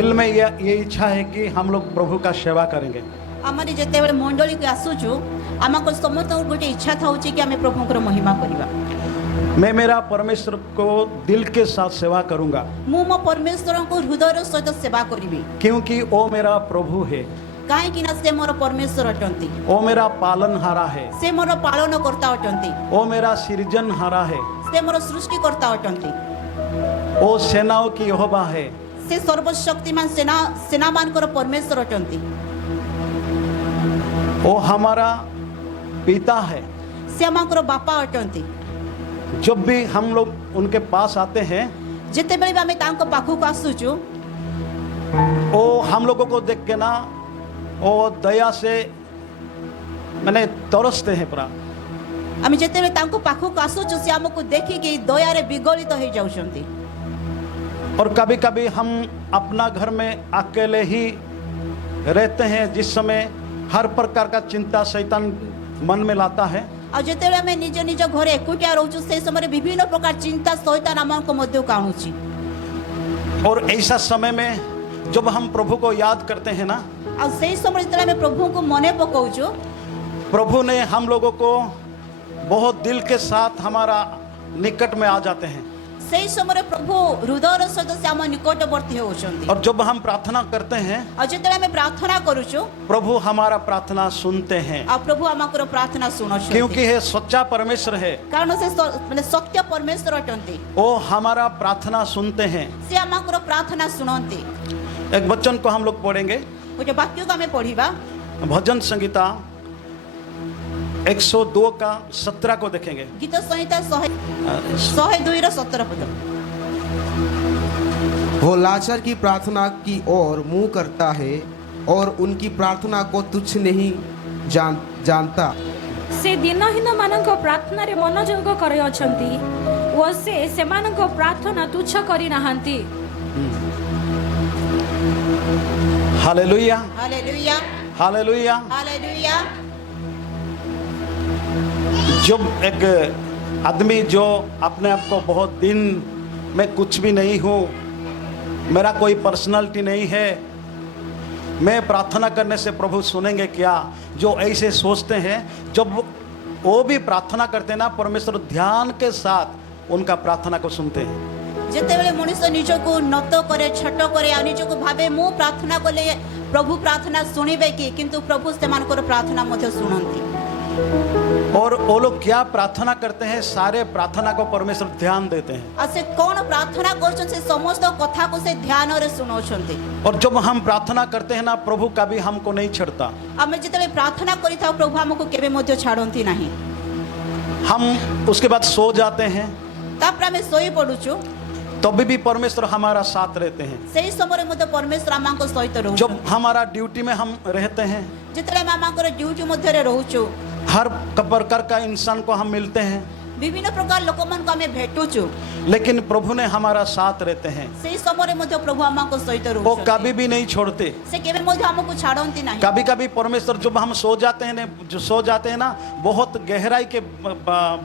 दिल में ये इच्छा है कि हम लोग प्रभु का सेवा करेंगे। आमने जेतेबेले मंडली को आसुचु आमको समस्त गोटे इच्छा था कि आम प्रभुंकर महिमा करवा। मैं मेरा परमेश्वर को दिल के साथ सेवा करूंगा मु मो परमेश्वर को हृदय सहित सेवा करी, क्योंकि वो मेरा प्रभु है, कहीं से मोर परमेश्वर अटंती, वो मेरा पालनहारा है, से मोर पालन करता अटंती, वो मेरा सृजनहारा है, से मोर सृष्टिकर्ता अटंती, वो सेनाओं की यहोवा है, से सर्वशक्तिमान सेना मानकर परमेश्वर अटंती, वो हमारा पिता है। से आमकर बापा अटंती। जब भी हम लोग उनके पास आते हैं, जेतेबेले आम तांको पाखक आसुचु वो हम लोगों को देख के ना वो दया से मैंने तरसते हैं पूरा। आम जेतेबेले तांको पाखक आसुचु से आमको देखिकी दया रे विगलित हो जाउछंती। और कभी कभी हम अपना घर में अकेले ही रहते हैं, जिस समय हर प्रकार का चिंता शैतान मन में लाता है। आ जेतेबेले आम निज निज घरे एकुटिया रहउछु से समय विभिन्न प्रकार चिंता शैतान आमको मध्य को आणुची। और ऐसा समय में जब हम प्रभु को याद करते हैं ना, आ से समय जेतेबेले आम प्रभु को मने पकाउछु, प्रभु ने हम लोगों को बहुत दिल के साथ हमारा निकट में आ जाते हैं। से समय प्रभु हृदय सहित से आम निकटवर्ती होउछंती। और जब हम प्रार्थना करते हैं, आ जेतेबेले आम प्रार्थना करूछु, प्रभु हमारा प्रार्थना सुनते हैं, आ प्रभु आमकर प्रार्थना सुनछंती। क्योंकि ये सच्चा परमेश्वर है। कारण से माने सत्य परमेश्वर अटंती, वो हमारा प्रार्थना सुनते हैं। से आमकर प्रार्थना सुनंती। एक वचन को हम लोग पढ़ेंगे, गोटे वाक्य को आम पढ़िबा। भजन संहिता 102 का 17 को देखेंगे। गीत संहिता 102 रो 17 पद। वो लाचार की प्रार्थना की ओर मुंह करता है और उनकी प्रार्थना को तुच्छ नहीं जानता। से दिनहीन मानक प्रार्थना रे मनोयोग करे अछंती ओ से मानक प्रार्थना तुच्छ करी नाहंती। Hallelujah, hallelujah, hallelujah. हालेलुया। जब एक आदमी जो अपने आप को बहुत दिन में कुछ भी नहीं हूँ, मेरा कोई पर्सनालिटी नहीं है, मैं प्रार्थना करने से प्रभु सुनेंगे क्या, जो ऐसे सोचते हैं, जब वो भी प्रार्थना करते हैं ना, परमेश्वर ध्यान के साथ उनका प्रार्थना को सुनते हैं। जेतेबेले मनुष्य निजको नत करे छोट करे आ निजको भाबे मु प्रार्थना कले प्रभु प्रार्थना सुनिबे कि, किंतु प्रभु सेमानकर प्रार्थना मध्ये सुनंती। और वो लोग क्या प्रार्थना करते हैं, सारे प्रार्थना को परमेश्वर ध्यान देते हैं। आ से कोन प्रार्थना करछन से समस्त कथा को से ध्यान रे सुनोछंती। और जब हम प्रार्थना करते हैं ना, प्रभु कभी हमको नहीं छोड़ता। आमे जेतेबेले प्रार्थना करिथाउ प्रभु हमको केबे मध्ये छाडंती नाही। हम उसके बाद सो जाते हैं, तापर आमे सोई पडुछु, तभी भी परमेश्वर हमारा साथ रहते हैं। सेही समय मध्ये परमेश्वर आमाको सहित रहु। जब हमारा ड्यूटी में हम रहते हैं, जेतेबेले आमाकर ड्यूटी मध्ये रे रहउछु, हर प्रकार का इंसान को हम मिलते हैं, विभिन्न प्रकार लोकमान को आमे भेटुछु, लेकिन प्रभु ने हमारा साथ रहते हैं। सेही समय मध्ये प्रभु आमाको सहित रहु। वो कभी भी नहीं छोड़ते। से केबे मध्ये हमको छाडंती नाही। कभी कभी परमेश्वर जब हम सो जाते हैं, जो सो जाते हैं ना, बहुत गहराई के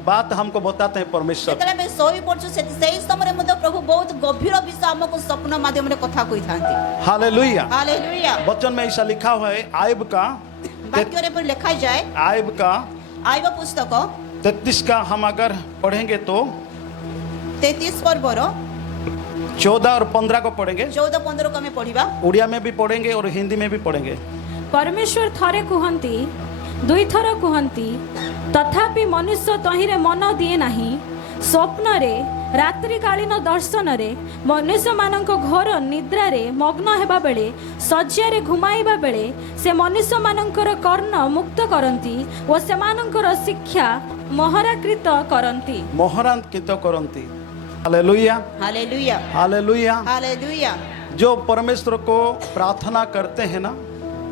बात हमको बताते हैं परमेश्वर। जेतेबेले आमे सोई पडछु, सेही समय मध्ये प्रभु बहुत गंभीर विषय हमको स्वप्न माध्यम रे कथा कहिथांती। हालेलुया। हालेलुया। वचन में ऐसा लिखा हुआ है, आयब का वाक्य रे पर लिखा जाए, आयब का आयब पुस्तक 33 का हम अगर पढ़ेंगे तो 33 पर्वर 14 और 15 को पढ़ेंगे। 14-15 को हमें पढ़िबा। उड़िया में भी पढ़ेंगे और हिंदी में भी पढ़ेंगे। परमेश्वर थरे कुहंती दुई थर कुहंती तथापि मनुष्य तहिरे मन दिए नाही। स्वप्न रे रात्रि कालीन दर्शन रे मनुष्य मानक घर निद्रा रे मग्न हेबा बेले शଯ୍या रे घुमाइबा बेले से मनुष्य मानकर कर्ण मुक्त करंती ओ से मानकर शिक्षा मोहराकृत करंती। मोहरांकित करंती। Hallelujah, hallelujah, hallelujah. हालेलुया। जो परमेश्वर को प्रार्थना करते हैं ना,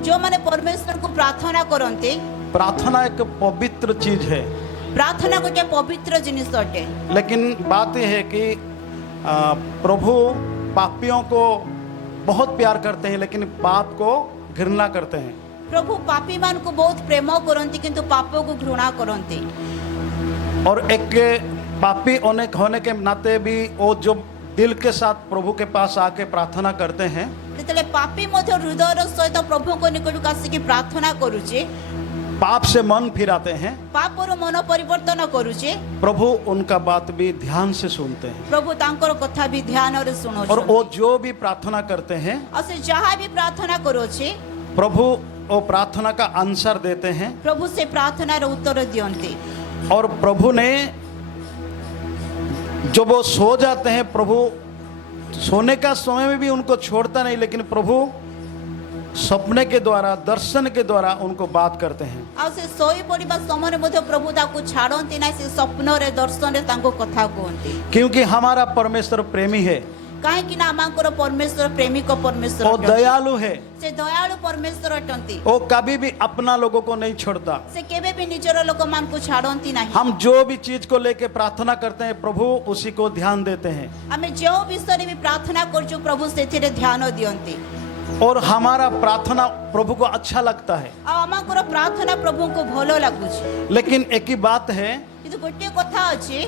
जो माने परमेश्वर को प्रार्थना करंती, प्रार्थना एक पवित्र चीज है। प्रार्थना गोटे पवित्र जिनिस अटे। लेकिन बात यह है कि प्रभु पापियों को बहुत प्यार करते हैं, लेकिन पाप को घृणा करते हैं। प्रभु पापी मान को बहुत प्रेम करंती, किंतु पापों को घृणा करंती। और एक पापी होने के नाते भी वो जो दिल के साथ प्रभु के पास आके प्रार्थना करते हैं, ଯେତେବେଳେ ପାପୀ ମଧ୍ୟ ହୃଦୟର ସହିତ ପ୍ରଭୁଙ୍କ ନିକଟକୁ ଆସିକି ପ୍ରାର୍ଥନା କରୁଛି, पाप से मन फिराते हैं, ପାପରୁ ମନ ପରିବର୍ତ୍ତନ କରୁଛି, प्रभु उनका बात भी ध्यान से सुनते हैं। ପ୍ରଭୁ ତାଙ୍କର କଥା ବି ଧ୍ୟାନରେ और ଶୁଣୁଛନ୍ତି। वो जो भी प्रार्थना करते हैं, ଆଉ ସେ ଯାହା ବି ପ୍ରାର୍ଥନା କରୁଛି, प्रभु वो प्रार्थना का आंसर देते हैं। ପ୍ରଭୁ ସେ ପ୍ରାର୍ଥନାର ଉତ୍ତର ଦିଅନ୍ତି। और प्रभु ने जब वो सो जाते हैं, प्रभु सोने का समय में भी उनको छोड़ता नहीं, लेकिन प्रभु सपने के द्वारा, दर्शन के द्वारा उनको बात करते हैं। ଆଉ ସେ ଶୋଇ ପଡ଼ିବା ସମୟରେ ମଧ୍ୟ ପ୍ରଭୁ ତାକୁ ଛାଡ଼ନ୍ତି ନାହିଁ, ସେ ସ୍ୱପ୍ନରେ ଦର୍ଶନରେ ତାଙ୍କୁ କଥା କୁହନ୍ତି। क्योंकि हमारा परमेश्वर प्रेमी है, କାହିଁକି ନା ଆମଙ୍କର ପରମେଶ୍ୱର ପ୍ରେମିକ ପରମେଶ୍ୱର वो ଅଟନ୍ତି। दयालु है, ସେ ଦୟାଳୁ ପରମେଶ୍ୱର ଅଟନ୍ତି। वो कभी भी अपना लोगों को नहीं छोड़ता। ସେ କେବେ ବି ନିଜର ଲୋକମାନଙ୍କୁ ଛାଡ଼ନ୍ତି ନାହିଁ। हम जो भी चीज को लेके प्रार्थना करते हैं, प्रभु उसी को ध्यान देते हैं। ଆମେ ଯେଉଁ ବିଷୟରେ ବି ପ୍ରାର୍ଥନା କରୁଛୁ, ପ୍ରଭୁ ସେଥିରେ ଧ୍ୟାନ ଦିଅନ୍ତି। और हमारा प्रार्थना प्रभु को अच्छा लगता है। ଆଉ ଆମଙ୍କର ପ୍ରାର୍ଥନା ପ୍ରଭୁଙ୍କୁ ଭଲ ଲାଗୁଛି। लेकिन एक ही बात है, କିନ୍ତୁ ଗୋଟିଏ କଥା ଅଛି,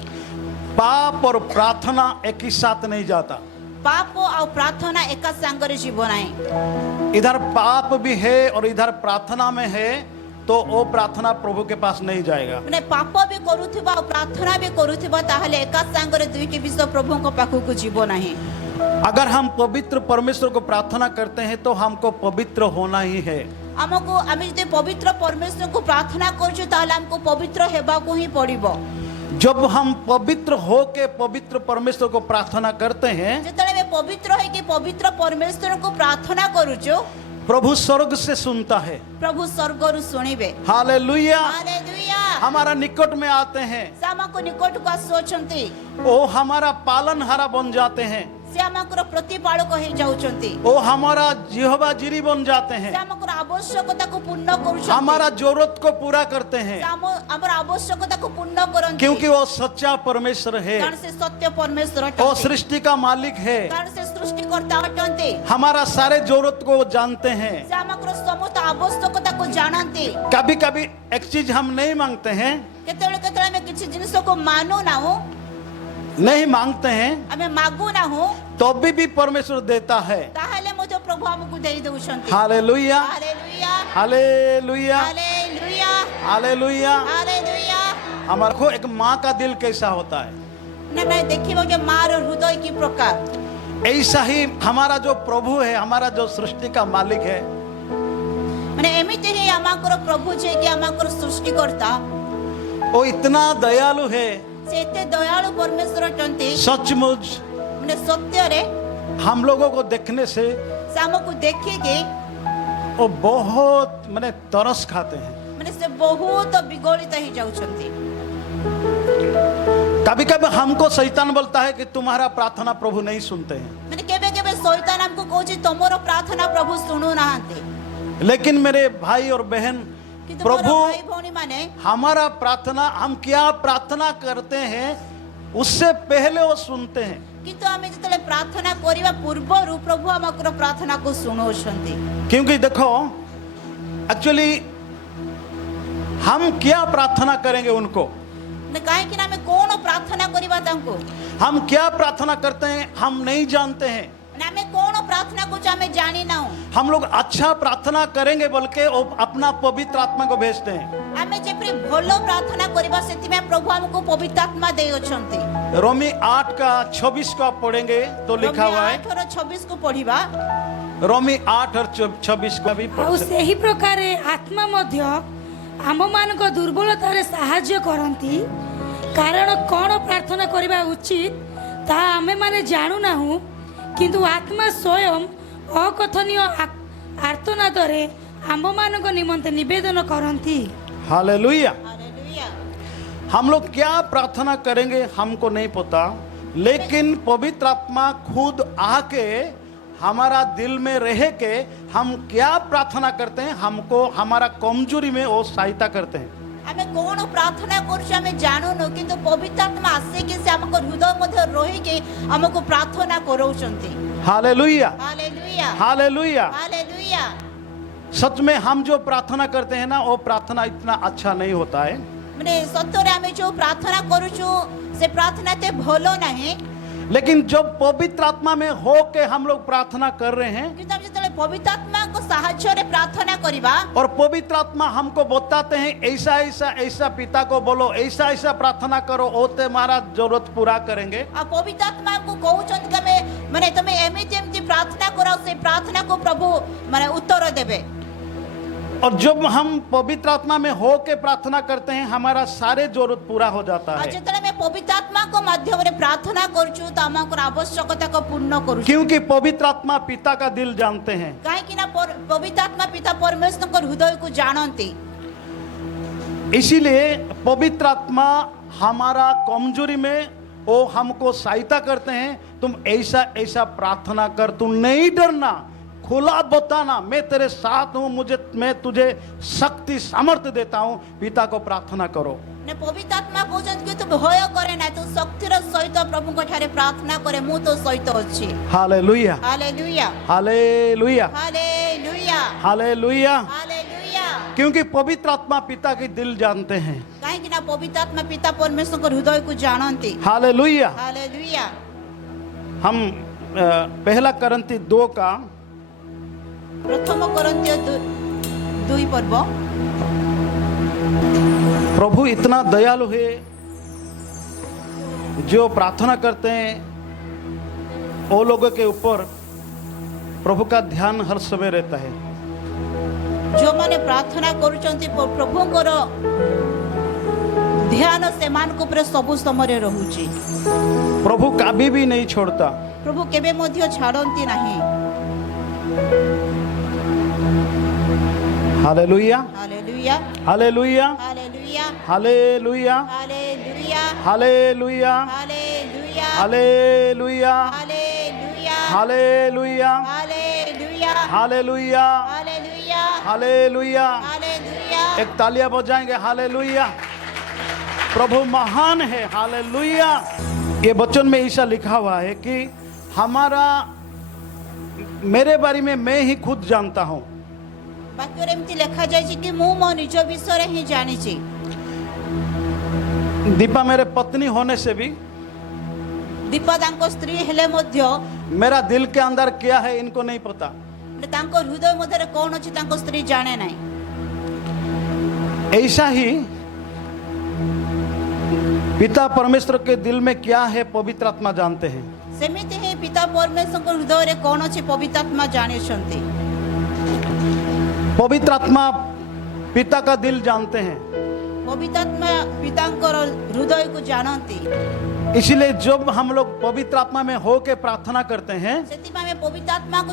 पाप और प्रार्थना एक ही साथ नहीं जाता। ପାପ ଆଉ ପ୍ରାର୍ଥନା ଏକା ସାଙ୍ଗରେ ଯିବ ନାହିଁ। इधर पाप भी है और इधर प्रार्थना में है, तो वो प्रार्थना प्रभु के पास नहीं जाएगा। ମାନେ ପାପ ବି କରୁଥିବା ଆଉ ପ୍ରାର୍ଥନା ବି କରୁଥିବା, ତାହେଲେ ଏକା ସାଙ୍ଗରେ ଦୁଇଟି ବିଷୟ ପ୍ରଭୁଙ୍କ ପାଖକୁ ଯିବ ନାହିଁ। अगर हम पवित्र परमेश्वर को प्रार्थना करते हैं, तो हमको पवित्र होना ही है। ଆମକୁ ଆମେ ଯଦି ପବିତ୍ର ପରମେଶ୍ୱରଙ୍କୁ ପ୍ରାର୍ଥନା କରୁଛୁ, ତାହେଲେ ଆମକୁ ପବିତ୍ର ହେବାକୁ ହିଁ ପଡ଼ିବ। जब हम पवित्र होके पवित्र परमेश्वर को प्रार्थना करते हैं, ଯେତେବେଳେ ଆମେ ପବିତ୍ର ହେଇକି ପବିତ୍ର ପରମେଶ୍ୱରଙ୍କୁ ପ୍ରାର୍ଥନା କରୁଛୁ, प्रभु स्वर्ग से सुनता है। ପ୍ରଭୁ ସ୍ୱର୍ଗରୁ ଶୁଣିବେ। हालेलुया। ହାଲେଲୁୟା। हमारा निकट में आते हैं, ସେ ଆମକୁ ନିକଟକୁ ଆସୁଅଛନ୍ତି, वो हमारा पालनहारा बन जाते हैं, ସେ ଆମଙ୍କର ପ୍ରତିପାଳକ ହେଇଯାଉଛନ୍ତି, वो हमारा यहोवा जिरी बन जाते ସେ हैं, ଆମଙ୍କର ଆବଶ୍ୟକତାକୁ ପୂର୍ଣ୍ଣ କରୁଛନ୍ତି, हमारा जरूरत को पूरा करते हैं, ସେ ଆମର ଆବଶ୍ୟକତାକୁ ପୂର୍ଣ୍ଣ କରନ୍ତି। क्योंकि वो सच्चा परमेश्वर है, କାରଣ ସେ ସତ୍ୟ ପରମେଶ୍ୱର वो ଅଟନ୍ତି। सृष्टि का मालिक है, କାରଣ ସେ ସୃଷ୍ଟିକର୍ତ୍ତା ଅଟନ୍ତି। हमारा सारे जरूरत को वो जानते हैं। ସେ ଆମଙ୍କର ସମସ୍ତ ଆବଶ୍ୟକତାକୁ ଜାଣନ୍ତି। कभी कभी एक चीज हम नहीं मांगते हैं, କେତେବେଳେ କେତେବେଳେ ଆମେ କିଛି ଜିନିଷକୁ ମାନୁ ନାହୁଁ, नहीं मांगते हैं, ଆମେ ମାଗୁ ନାହୁଁ, तो भी परमेश्वर देता है। ତାହେଲେ ମଧ୍ୟ ପ୍ରଭୁ ଆମକୁ ଦେଇ ଦେଉଛନ୍ତି। Hallelujah, hallelujah. Hallelujah, hallelujah. Hallelujah. Hallelujah. हमारा को एक माँ का दिल कैसा होता है, ଆମେ ଦେଖିବ ଯେ ମାର ହୃଦୟ କି ପ୍ରକାର। ऐसा ही हमारा जो प्रभु है, हमारा जो सृष्टि का मालिक है, ମାନେ ଏମିତି ହିଁ ଆମଙ୍କର ପ୍ରଭୁ ଯିଏକି ଆମଙ୍କର ସୃଷ୍ଟିକର୍ତ୍ତା, वो इतना दयालु है। ସେ ଏତେ ଦୟାଳୁ ପରମେଶ୍ୱର ଅଟନ୍ତି। सचमुच ମାନେ ସତ୍ୟରେ हम लोगों को देखने से ସେ ଆମକୁ ଦେଖିକି वो बहुत माने तरस खाते हैं। ମାନେ ସେ ବହୁତ ବିଗଳିତ ହେଇଯାଉଛନ୍ତି। कभी कभी हमको शैतान बोलता है कि तुम्हारा प्रार्थना प्रभु नहीं सुनते हैं, ମାନେ କେବେ କେବେ ଶୈତାନ ଆମକୁ କହୁଛି ତମର ପ୍ରାର୍ଥନା ପ୍ରଭୁ ଶୁଣୁନାହାନ୍ତି। लेकिन मेरे भाई और बहन, କିନ୍ତୁ ମୋର प्रभु ଭାଇ ଭଉଣୀ ମାନେ, हमारा प्रार्थना, हम क्या प्रार्थना करते हैं उससे पहले वो सुनते हैं। କିନ୍ତୁ ଆମେ ଯେତେବେଳେ ପ୍ରାର୍ଥନା କରିବା ପୂର୍ବରୁ ପ୍ରଭୁ ଆମଙ୍କର ପ୍ରାର୍ଥନାକୁ ଶୁଣୁଛନ୍ତି। क्योंकि देखो, एक्चुअली हम क्या प्रार्थना करेंगे उनको, ମାନେ କାହିଁକି ନା ଆମେ କଣ ପ୍ରାର୍ଥନା କରିବା ତାଙ୍କୁ, हम क्या प्रार्थना करते हैं हम नहीं जानते हैं। ମାନେ ଆମେ କଣ ପ୍ରାର୍ଥନା କରୁଛୁ ଆମେ ଜାଣି ନାହୁଁ। हम लोग अच्छा प्रार्थना करेंगे बोल के वो अपना पवित्र आत्मा को भेजते हैं। ଆମେ ଯେପରି ଭଲ ପ୍ରାର୍ଥନା କରିବା, ସେଥିପାଇଁ ପ୍ରଭୁ ଆମକୁ ପବିତ୍ର ଆତ୍ମା ଦେଇଅଛନ୍ତି। रोमी 8 का 26 को आप पढ़ेंगे तो लिखा हुआ है, 8:26 କୁ ପଢିବା। रोमी 8 और 26 को भी पढ़ ଆଉ सकते हैं। ସେହି ପ୍ରକାରେ ଆତ୍ମା ମଧ୍ୟ ଆମମାନଙ୍କ ଦୁର୍ବଳତାରେ ସାହାଯ୍ୟ କରନ୍ତି, କାରଣ କ'ଣ ପ୍ରାର୍ଥନା କରିବା ଉଚିତ ତାହା ଆମେମାନେ ଜାଣୁନାହୁଁ, କିନ୍ତୁ ଆତ୍ମା ସ୍ୱୟଂ ଅକଥନୀୟ ଆର୍ତ୍ତନାଦରେ ଆମ୍ଭମାନଙ୍କ ନିମନ୍ତେ ନିବେଦନ କରନ୍ତି। हालेलुया। ହାଲେଲୁୟା। हम लोग क्या प्रार्थना करेंगे हमको नहीं पता, लेकिन पवित्र आत्मा खुद आके हमारा दिल में रह के हम क्या प्रार्थना करते हैं, हमको हमारा कमजोरी में वो सहायता करते हैं। ଆମେ କଣ ପ୍ରାର୍ଥନା କରୁଛୁ ଆମେ ଜାଣୁନୁ, କିନ୍ତୁ ପବିତ୍ର ଆତ୍ମା ଆସିକି ସେ ଆମଙ୍କ ହୃଦୟ ମଧ୍ୟ ରହିକି ଆମକୁ ପ୍ରାର୍ଥନା କରାଉଛନ୍ତି। Hallelujah, hallelujah. हालेलुया। ହାଲେଲୁୟା। सच में हम जो प्रार्थना करते हैं ना, वो प्रार्थना इतना अच्छा नहीं होता है। ମାନେ ସତରେ ଆମେ ଯୋଉ ପ୍ରାର୍ଥନା କରୁଛୁ ସେ ପ୍ରାର୍ଥନା ଏତେ ଭଲ ନାହିଁ। लेकिन जब पवित्र आत्मा में हो के हम लोग प्रार्थना कर रहे हैं କିନ୍ତୁ ଆମେ ଯେତେବେଳେ ପବିତ୍ର ଆତ୍ମାଙ୍କ ସାହାଯ୍ୟରେ ପ୍ରାର୍ଥନା କରିବା और पवित्र आत्मा हमको बताते हैं ऐसा ऐसा ऐसा पिता को बोलो, ऐसा ऐसा प्रार्थना करो, वो तुम्हारा जरूरत पूरा करेंगे। ଆଉ ପବିତ୍ର ଆତ୍ମାଙ୍କୁ କହୁଛନ୍ତି କି ଆମେ ମାନେ ତମେ ଏମିତି ଏମିତି ପ୍ରାର୍ଥନା କର, ସେ ପ୍ରାର୍ଥନାକୁ ପ୍ରଭୁ ମାନେ ଉତ୍ତର ଦେବେ। और जब हम पवित्र आत्मा में हो के प्रार्थना करते हैं हमारा सारे जरूरत पूरा हो जाता ଆଉ है, ଯେତେବେଳେ ଆମେ ପବିତ୍ର ଆତ୍ମାଙ୍କ ମାଧ୍ୟମରେ ପ୍ରାର୍ଥନା କରୁଛୁ ତ ଆମଙ୍କର ଆବଶ୍ୟକତାକୁ ପୂର୍ଣ୍ଣ କରୁଛୁ। क्योंकि पवित्र आत्मा पिता का दिल जानते हैं। କାହିଁକି ନା ପବିତ୍ର ଆତ୍ମା ପିତା ପରମେଶ୍ୱରଙ୍କ ହୃଦୟକୁ ଜାଣନ୍ତି। इसीलिए पवित्र आत्मा हमारा कमजोरी में वो हमको सहायता करते हैं, तुम ऐसा ऐसा प्रार्थना कर, तुम नहीं डरना, खुला बताना, मैं तेरे साथ हूं, मैं तुझे शक्ति सामर्थ्य देता हूं, पिता को प्रार्थना करो। ने पवित्र आत्मा कହୁଛନ୍ତି କି ତୁ ଭୟ କରେ ନା, ତୁ ଶକ୍ତିର ସହିତ ପ୍ରଭୁଙ୍କ ଠାରେ ପ୍ରାର୍ଥନା କରେ, ମୁଁ ତୋ ସହିତ ଅଛି। Hallelujah, hallelujah hallelujah, hallelujah hallelujah. Hallelujah. क्योंकि पवित्र आत्मा पिता की दिल जानते हैं। କାହିଁକି ନା ପବିତ୍ର ଆତ୍ମା ପିତା ପରମେଶ୍ୱରଙ୍କ ହୃଦୟକୁ ଜାଣନ୍ତି। हालेलुया। ହାଲେଲୁୟା। हम पहला करंती 2 का ପ୍ରଥମ କରନ୍ତୀୟ 2 पर्व। प्रभु इतना दयालु है, जो प्रार्थना करते हैं वो लोगों के ऊपर प्रभु का ध्यान हर समय रहता है। ଯୋଉମାନେ ପ୍ରାର୍ଥନା କରୁଛନ୍ତି ପ୍ରଭୁଙ୍କର ଧ୍ୟାନ ସେମାନଙ୍କ ଉପରେ ସବୁ ସମୟରେ ରହୁଛି। प्रभु कभी भी नहीं छोड़ता। ପ୍ରଭୁ କେବେ ମଧ୍ୟ ଛାଡ଼ନ୍ତି ନାହିଁ। Hallelujah, hallelujah hallelujah, hallelujah hallelujah, hallelujah hallelujah, hallelujah hallelujah, hallelujah hallelujah, hallelujah hallelujah, hallelujah hallelujah. Hallelujah. एक तालियां बजाएंगे, हालेलुया। प्रभु महान है, हालेलुया। ये वचन में ऐसा लिखा हुआ है कि मेरे बारे में मैं ही खुद जानता हूं। ବାକ୍ୟରେ ଏମିତି ଲେଖାଯାଇଛି କି ମୁଁ ମୋ ନିଜ ବିଷୟରେ ହିଁ ଜାଣିଛି। दीपा मेरे पत्नी होने से भी ଦୀପା ତାଙ୍କ ସ୍ତ୍ରୀ ହେଲେ ମଧ୍ୟ मेरा दिल के अंदर क्या है इनको नहीं पता। ତାଙ୍କ ହୃଦୟ ମଧ୍ୟରେ କଣ ଅଛି ତାଙ୍କ ସ୍ତ୍ରୀ ଜାଣେ ନାହିଁ। ऐसा ही पिता परमेश्वर के दिल में क्या है पवित्र आत्मा जानते हैं। ସେମିତି ହିଁ ପିତା ପରମେଶ୍ୱରଙ୍କ ହୃଦୟରେ କଣ ଅଛି ପବିତ୍ର ଆତ୍ମା ଜାଣିଛନ୍ତି। पवित्र आत्मा पिता का दिल जानते हैं। ପବିତ୍ର ଆତ୍ମା ପିତାଙ୍କର ହୃଦୟକୁ ଜାଣନ୍ତି। इसलिए जब हम लोग पवित्र आत्मा में होके प्रार्थना करते हैं ସେଥିପାଇଁ ଆମେ ପବିତ୍ର ଆତ୍ମାକୁ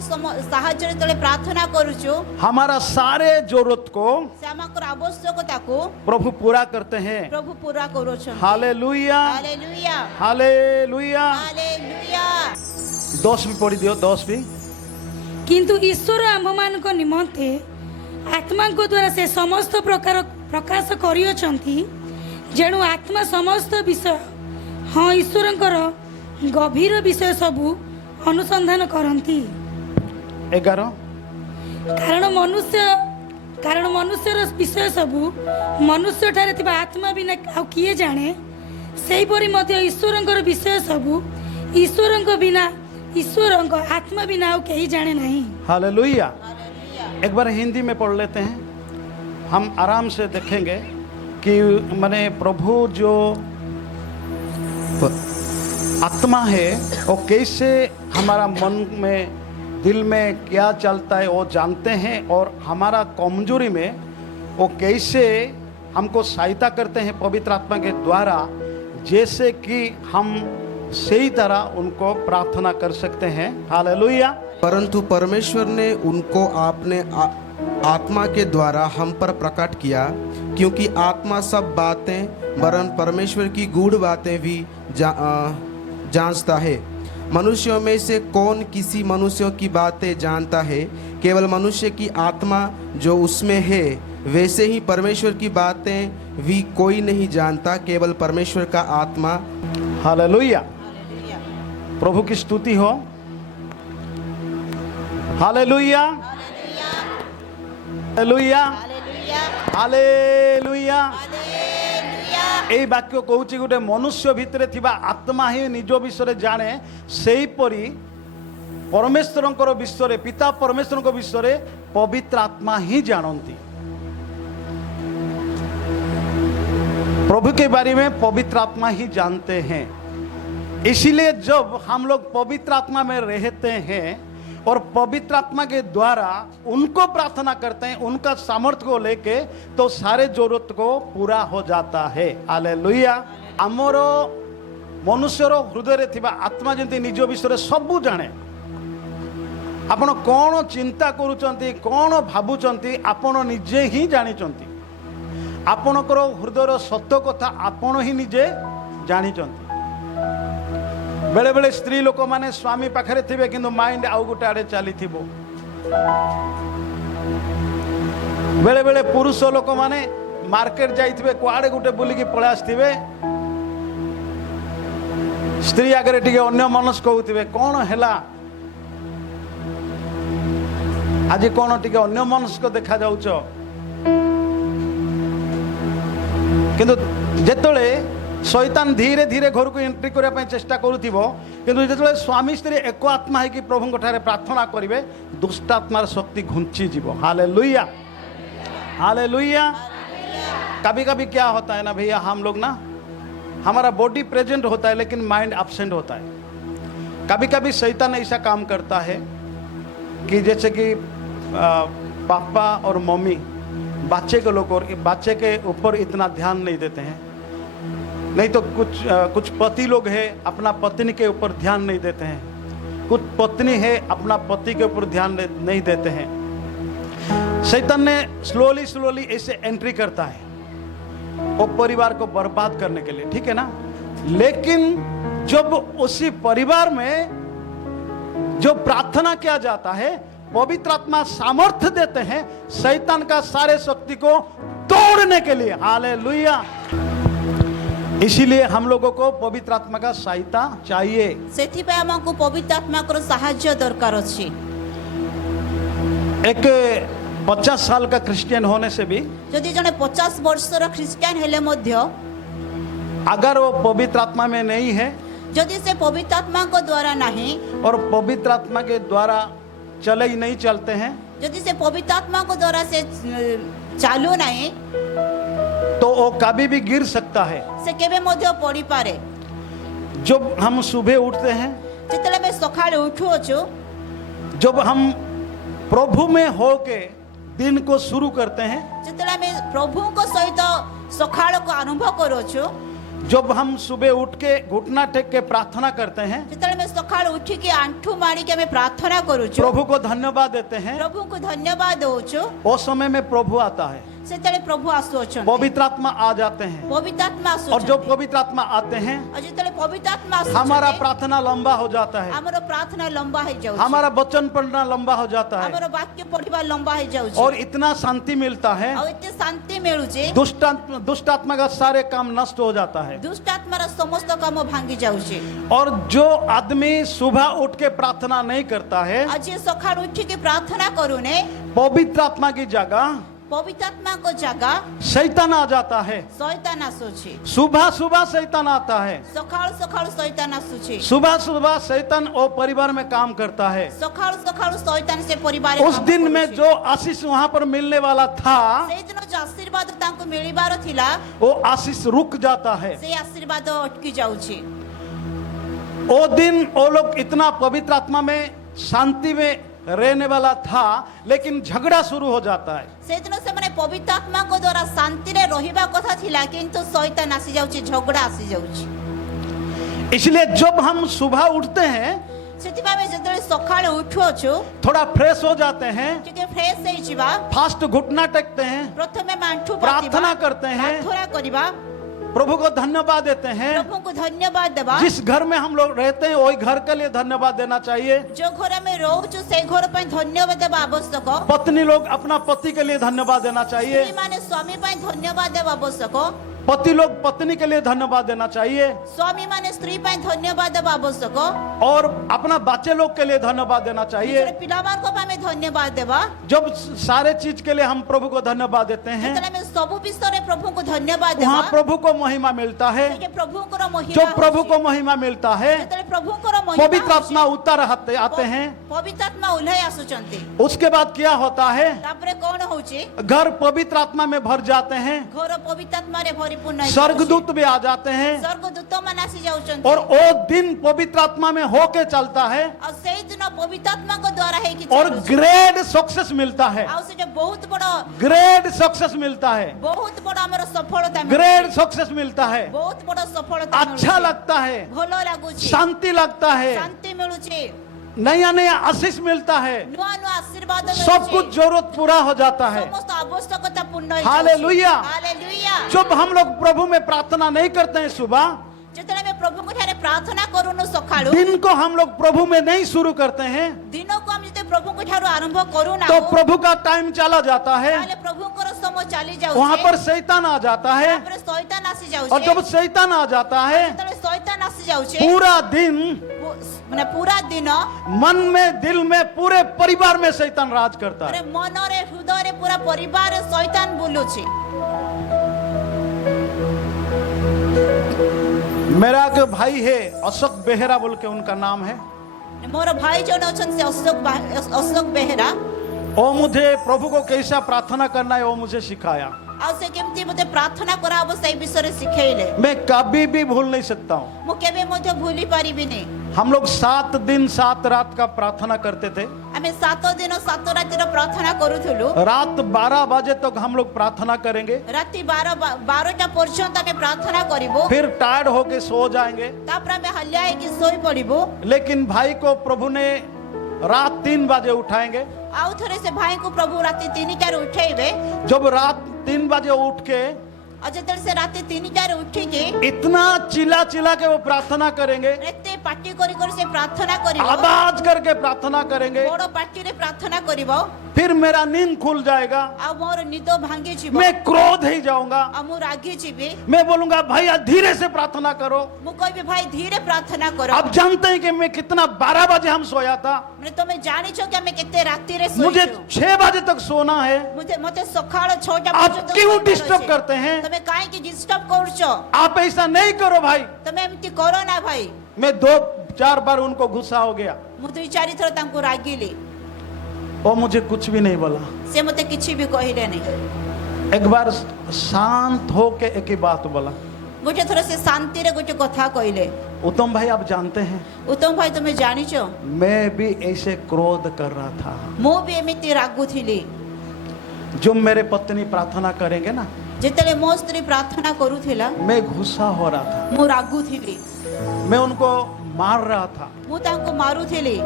ସାହାଯ୍ୟରେ ଯେତେବେଳେ ପ୍ରାର୍ଥନା କରୁଛୁ हमारा सारे जरूरत को ସେ ଆମଙ୍କର ଆବଶ୍ୟକତାକୁ प्रभु पूरा करते हैं। ପ୍ରଭୁ ପୁରା କରୁଛନ୍ତି। Hallelujah, hallelujah hallelujah. ହାଲେଲୁୟା। 10 भी पढ़ी दियो, 10 भी। କିନ୍ତୁ ଈଶ୍ୱର ଆମ୍ଭମାନଙ୍କ ନିମନ୍ତେ ଆତ୍ମାଙ୍କ ଦ୍ୱାରା ସେ ସମସ୍ତ ପ୍ରକାର ପ୍ରକାଶ କରିଅଛନ୍ତି, ଯେଣୁ ଆତ୍ମା ସମସ୍ତ ବିଷୟ ହଁ ଈଶ୍ୱରଙ୍କର ଗଭୀର ବିଷୟ ସବୁ ଅନୁସନ୍ଧାନ କରନ୍ତି। 11 କାରଣ ମନୁଷ୍ୟର ବିଷୟ ସବୁ ମନୁଷ୍ୟଠାରେ ଥିବା ଆତ୍ମା ବିନା ଆଉ କିଏ ଜାଣେ, ସେହିପରି ମଧ୍ୟ ଈଶ୍ୱରଙ୍କର ବିଷୟ ସବୁ ଈଶ୍ୱରଙ୍କ ଆତ୍ମା ବିନା ଆଉ କେହି ଜାଣେ ନାହିଁ। हालेलुया। एक बार हिंदी में पढ़ लेते हैं, हम आराम से देखेंगे कि मैंने प्रभु जो आत्मा है वो कैसे हमारा मन में दिल में क्या चलता है वो जानते हैं, और हमारा कमजोरी में वो कैसे हमको सहायता करते हैं पवित्र आत्मा के द्वारा, जैसे कि हम सही तरह उनको प्रार्थना कर सकते हैं। हालेलुया। परंतु परमेश्वर ने उनको आपने आत्मा के द्वारा हम पर प्रकट किया, क्योंकि आत्मा सब बातें वरन परमेश्वर की गूढ़ बातें भी जांचता है। मनुष्यों में से कौन किसी मनुष्यों की बातें जानता है? केवल मनुष्य की आत्मा जो उसमें है, वैसे ही परमेश्वर की बातें भी कोई नहीं जानता, केवल परमेश्वर का आत्मा। हालेलुया। प्रभु की स्तुति हो। Hallelujah, hallelujah, hallelujah hallelujah. Hallelujah. এই বাক্য কହୁଛି ଗୋଟେ ମନୁଷ୍ୟ ଭିତରେ ଥିବା ଆତ୍ମା ହିଁ ନିଜ ବିଷୟରେ ଜାଣେ, ସେହିପରି परमेश्वरଙ୍କର ବିଷୟରେ ପିତା परमेश्वरଙ୍କ ବିଷୟରେ ପବିତ୍ର आत्मा ही जानती। प्रभु के बारे में पवित्र आत्मा ही जानते हैं। इसीलिए जब हम लोग पवित्र आत्मा में रहते हैं और पवित्र आत्मा के द्वारा उनको प्रार्थना करते हैं, उनका सामर्थ्य को लेके, तो सारे जरूरत को पूरा हो जाता है। हालेलुया। आमर मनुष्यर हृदय थिबा आत्मा जंती निज विषय सबू जाने। आपण कौन चिंता करूचंती, कौन भाबुचंती, आपण निजे ही जानिचंती। आपणकर हृदयर सत्य कथा आपण ही निजे जानिचंती। बेले बेले स्त्री लोक माने स्वामी पाखरे थिबे किंतु माइंड आउ गोटे आड़े चली थिबो। बेले बेले पुरुष लोक माने मार्केट जाइथिबे, कुआडे गोटे बुलिकी पळे आस्थिबे, स्त्री आगे टिके अन्य मनस्क होउथिबे, कौन हैला आज कौन टिके अन्य मनस्क देखा जाउछ। किंतु जेतले शैतान धीरे धीरे घर को एंट्री करने चेष्टा करुथिबो, किंतु जेतले स्वामी स्त्री एक आत्मा है कि प्रभु ठारे प्रार्थना करिवे, दुष्ट आत्मार शक्ति घुंची जीवो। Hallelujah, hallelujah. कभी कभी क्या होता है ना भैया, हम लोग ना हमारा बॉडी प्रेजेंट होता है लेकिन माइंड एब्सेंट होता है। कभी कभी शैतान ऐसा काम करता है कि जैसे कि पापा और मम्मी बच्चे के लोग और बच्चे के ऊपर इतना ध्यान नहीं देते हैं, नहीं तो कुछ पति लोग हैं अपना पत्नी के ऊपर ध्यान नहीं देते हैं, कुछ पत्नी है अपना पति के ऊपर ध्यान नहीं देते हैं। शैतान ने स्लोली स्लोली ऐसे एंट्री करता है वो परिवार को बर्बाद करने के लिए, ठीक है ना। लेकिन जब उसी परिवार में जो प्रार्थना किया जाता है, पवित्र आत्मा सामर्थ्य देते हैं शैतान का सारे शक्ति को तोड़ने के लिए। हालेलुया। इसीलिए हम लोगों को पवित्र आत्मा का सहायता चाहिए। सेथि पे हमको पवित्र आत्मा को सहायता दरकार अछि। एक 50 साल का क्रिश्चियन होने से भी यदि जने 50 वर्षर क्रिश्चियन हेले मध्य अगर वो पवित्र आत्मा में नहीं है, यदि से पवित्र आत्मा को द्वारा नहीं और पवित्र आत्मा के द्वारा चले ही नहीं चलते हैं, यदि से पवित्र आत्मा को द्वारा से चालू नहीं, तो वो कभी भी गिर सकता है। से केबे मध्य पड़ी पारे। जब हम सुबह उठते हैं, जितले में सकाळे उठो छु, जब हम प्रभु में होके दिन को शुरू करते हैं, जितले में प्रभु को सहित सकाळ को अनुभव करो छु, जब हम सुबह उठ के घुटना टेक के प्रार्थना करते हैं, जितले में सकाळ उठी के आंठू मारी के मैं प्रार्थना करू छु, प्रभु को धन्यवाद देते हैं, प्रभु को धन्यवाद दो छु, उस समय में प्रभु आता है, सेतले प्रभु आसो छु, पवित्र आत्मा आ जाते हैं। पवित्र आत्मा आसो और जो पवित्र आत्मा आते हैं, और जितले पवित्र आत्मा आसो हमारा प्रार्थना लंबा हो जाता है, हमरो प्रार्थना लंबा हो जाउ, हमारा वचन पढ़ना लंबा हो जाता है, हमरो वाक्य पढ़िबा लंबा हो जाउ, और इतना शांति मिलता है, और इतने शांति मिलू जे दुष्ट आत्मा का सारे काम नष्ट हो जाता है। दुष्ट आत्मार समस्त काम भांगी जाउ छे। और जो आदमी सुबह उठ के प्रार्थना नहीं करता है, आज ये सकाळ उठी के प्रार्थना करू ने, पवित्र आत्मा की जगह पवित्र आत्मा को जगह शैतान आ जाता है। शैतान आसो छे। सुबह सुबह शैतान आता है, सकाळ सकाळ शैतान आसो छे। सुबह सुबह शैतान वो परिवार में काम करता है। सकाळ सकाळ शैतान से परिवार उस दिन में जो आशीष वहां पर मिलने वाला था, से दिन जो आशीर्वाद तांको मिलिबार थिला, वो आशीष रुक जाता है। से आशीर्वाद अटकी जाउ छे। वो दिन वो लोग इतना पवित्र आत्मा में शांति में रहने वाला था, लेकिन झगड़ा शुरू हो जाता है। से दिन से माने पवित्र आत्मा को द्वारा शांति रे रहिबा कथा थिला, किंतु शैतान आसी जाउ छे, झगड़ा आसी जाउ छे। इसलिए जब हम सुबह उठते हैं, सेतिबा में जतले सकाळे उठो छु, थोड़ा फ्रेश हो जाते हैं, ठीक फ्रेश हे छिबा, फास्ट घुटना टेकते हैं, प्रथमे मांठू प्रार्थना करते हैं, प्रार्थना करिबा, प्रभु को धन्यवाद देते हैं। प्रभु को धन्यवाद देबा। जिस घर में हम लोग रहते हैं वही घर के लिए धन्यवाद देना चाहिए। जो घर में रहू छु से घर पे धन्यवाद देबा आवश्यक। पत्नी लोग अपना पति के लिए धन्यवाद देना चाहिए। स्त्री माने स्वामी पे धन्यवाद देबा आवश्यक। पति लोग पत्नी के लिए धन्यवाद देना चाहिए। स्वामी माने स्त्री पे धन्यवाद देबा आवश्यक। और अपना बच्चे लोग के लिए धन्यवाद देना चाहिए। पिलावार को पे धन्यवाद देबा। जब सारे चीज के लिए हम प्रभु को धन्यवाद देते हैं, में सब विषय प्रभु को धन्यवाद देबा, वहाँ प्रभु को महिमा मिलता है, जे प्रभुଙ୍କର महिमा जो प्रभु को महिमा मिलता है, ଯେତେବେଳେ ପ୍ରଭୁଙ୍କର महिमा पवित्र आत्मा उतर आते हैं। ପବିତ୍ର ଆତ୍ମା ଓହ୍ଲାଇ ଆସୁଛନ୍ତି। उसके बाद क्या होता है, ତାପରେ କଣ ହଉଛି, घर पवित्र आत्मा में भर जाते हैं, ଘର ପବିତ୍ର ଆତ୍ମାରେ ପରିପୂର୍ଣ୍ଣ ହେଇଯାଉଛି। स्वर्गदूत भी आ जाते हैं, ସ୍ୱର୍ଗଦୂତ ମାନେ ଆସି ଯାଉଛନ୍ତି। और वो दिन पवित्र आत्मा में होके चलता है, ଆଉ ସେଇ ଦିନ ପବିତ୍ର ଆତ୍ମାଙ୍କ ଦ୍ୱାରା ହେଇକି और ଚାଲୁଛି। ग्रेट सक्सेस मिलता है, ଆଉ ସେଟା ବହୁତ ବଡ ग्रेट सक्सेस मिलता है, ବହୁତ ବଡ ଆମର ସଫଳତା ମିଳୁଛି। ग्रेट सक्सेस मिलता है, ବହୁତ ବଡ ସଫଳତା अच्छा ମିଳୁଛି। लगता है, ଭଲ ଲାଗୁଛି, शांति लगता है, ଶାନ୍ତି ମିଳୁଛି, नया नया आशीष मिलता है, ନୂଆ ନୂଆ ଆଶୀର୍ବାଦ सब ମିଳୁଛି। कुछ जरूरत पूरा हो जाता है। ସମସ୍ତ ଆବଶ୍ୟକତା ପୂର୍ଣ୍ଣ हालेलुया। ହାଲେଲୁୟା। जब हम लोग प्रभु में प्रार्थना नहीं करते हैं सुबह, ଯେତେବେଳେ ଆମେ ପ୍ରଭୁଙ୍କ ଠାରେ ପ୍ରାର୍ଥନା କରୁନୁ ସକାଳୁ, दिन को हम लोग प्रभु में नहीं शुरू करते हैं, ଦିନକୁ ଆମେ ଯେତେ ପ୍ରଭୁଙ୍କ ଠାରୁ ଆରମ୍ଭ କରୁନା, तो प्रभु का टाइम चला जाता है, ତାହେଲେ ପ୍ରଭୁଙ୍କର ସମୟ ଚାଲି वहां ଯାଉଛି। पर शैतान आ जाता है, ତାପରେ ଶୈତାନ ଆସି और ଯାଉଛି। जब शैतान आ जाता है, ଯେତେବେଳେ ଶୈତାନ ଆସି ଯାଉଛି, पूरा दिन ମାନେ ପୁରା ଦିନ मन में, दिल में, पूरे परिवार में शैतान राज करता ମାନେ है। ମନରେ ହୃଦୟରେ ପୁରା ପରିବାରରେ ଶୈତାନ ବୁଲୁଛି। मेरा एक भाई है अशोक बेहरा बोल के उनका नाम है, ମୋର ଭାଇ ଜଣେ ଅଛନ୍ତି ସେ ଅଶୋକ ବେହେରା। वो मुझे प्रभु को कैसा प्रार्थना करना है वो मुझे सिखाया। ଆଉ ସେ କେମିତି ମୋତେ ପ୍ରାର୍ଥନା କରାହବ ସେଇ ବିଷୟରେ ଶିଖେଇଲେ। मैं कभी भी भूल नहीं सकता हूँ। ମୁଁ କେବେ ମଧ୍ୟ ଭୁଲି ପାରିବିନି। हम लोग 7 दिन 7 रात का प्रार्थना करते थे। ଆମେ 7 ଦିନ 7 ରାତିର ପ୍ରାର୍ଥନା କରୁଥିଲୁ। रात 12 बजे तक हम लोग प्रार्थना करेंगे, ରାତି 12ଟା ପର୍ଯ୍ୟନ୍ତ ଆମେ ପ୍ରାର୍ଥନା କରିବୁ। फिर टायर्ड होके सो जाएंगे। ତାପରେ ଆମେ ହାଲିଆ ହେଇକି ଶୋଇ ପଡିବୁ। लेकिन भाई को प्रभु ने रात 3 बजे उठाएंगे। ଆଉ ଥରେ ସେ ଭାଇଙ୍କୁ ପ୍ରଭୁ ରାତି 3ଟାରେ ଉଠେଇବେ। जब रात 3 बजे उठ के ଆଉ ଯେତେବେଳେ ସେ ରାତି 3ଟାରେ ଉଠିକି इतना चिल्ला चिल्ला के वो प्रार्थना करेंगे, ଏତେ ପାଟି କରି କରି ସେ ପ୍ରାର୍ଥନା କରିବ। आवाज करके प्रार्थना करेंगे, ବଡ ପାଟିରେ ପ୍ରାର୍ଥନା କରିବ। फिर मेरा नींद खुल जाएगा, ଆଉ ମୋର ନିଦ ଭାଙ୍ଗି ଯିବ। मैं क्रोध ही जाऊंगा, ଆଉ ମୁଁ ରାଗି ଯିବି। मैं बोलूंगा भैया धीरे से प्रार्थना करो। ମୁଁ କହିବି ଭାଇ ଧୀରେ ପ୍ରାର୍ଥନା କର। आप जानते हैं कि मैं कितना 12 बजे हम सोया था, ମାନେ ତମେ ଜାଣିଛ କି ଆମେ କେତେ ରାତିରେ मुझे ଶୋଇଛୁ। 6 बजे तक सोना है। ମତେ ସକାଳ 6ଟା आप ପର୍ଯ୍ୟନ୍ତ क्यों ଶୋଇବାର डिस्टर्ब ଅଛି। करते हैं? ତମେ କାହିଁକି ଡିଷ୍ଟର୍ବ କରୁଛ? आप ऐसा नहीं करो भाई। ତମେ ଏମିତି କର ନା ଭାଇ। मैं 2-4 बार उनको गुस्सा हो गया, ମୁଁ 2-4 ଥର ତାଙ୍କୁ ରାଗିଲି। वो मुझे कुछ भी नहीं बोला। ସେ ମତେ କିଛି ବି କହିଲେ ନାହିଁ। एक बार शांत होके एक ही बात बोला, ଗୋଟେ ଥର ସେ ଶାନ୍ତିରେ ଗୋଟେ କଥା କହିଲେ, उत्तम भाई आप जानते हैं ଉତ୍ତମ ଭାଇ ତମେ ଜାଣିଛ मैं भी ऐसे क्रोध कर रहा था। ମୁଁ ବି ଏମିତି ରାଗୁଥିଲି। जो मेरे पत्नी प्रार्थना करेंगे ना, ଯେତେବେଳେ ମୋ ସ୍ତ୍ରୀ ପ୍ରାର୍ଥନା କରୁଥିଲା मैं गुस्सा हो रहा था, ମୁଁ ରାଗୁଥିଲି। मैं उनको मार रहा था। ମୁଁ ତାଙ୍କୁ ମାରୁଥିଲି।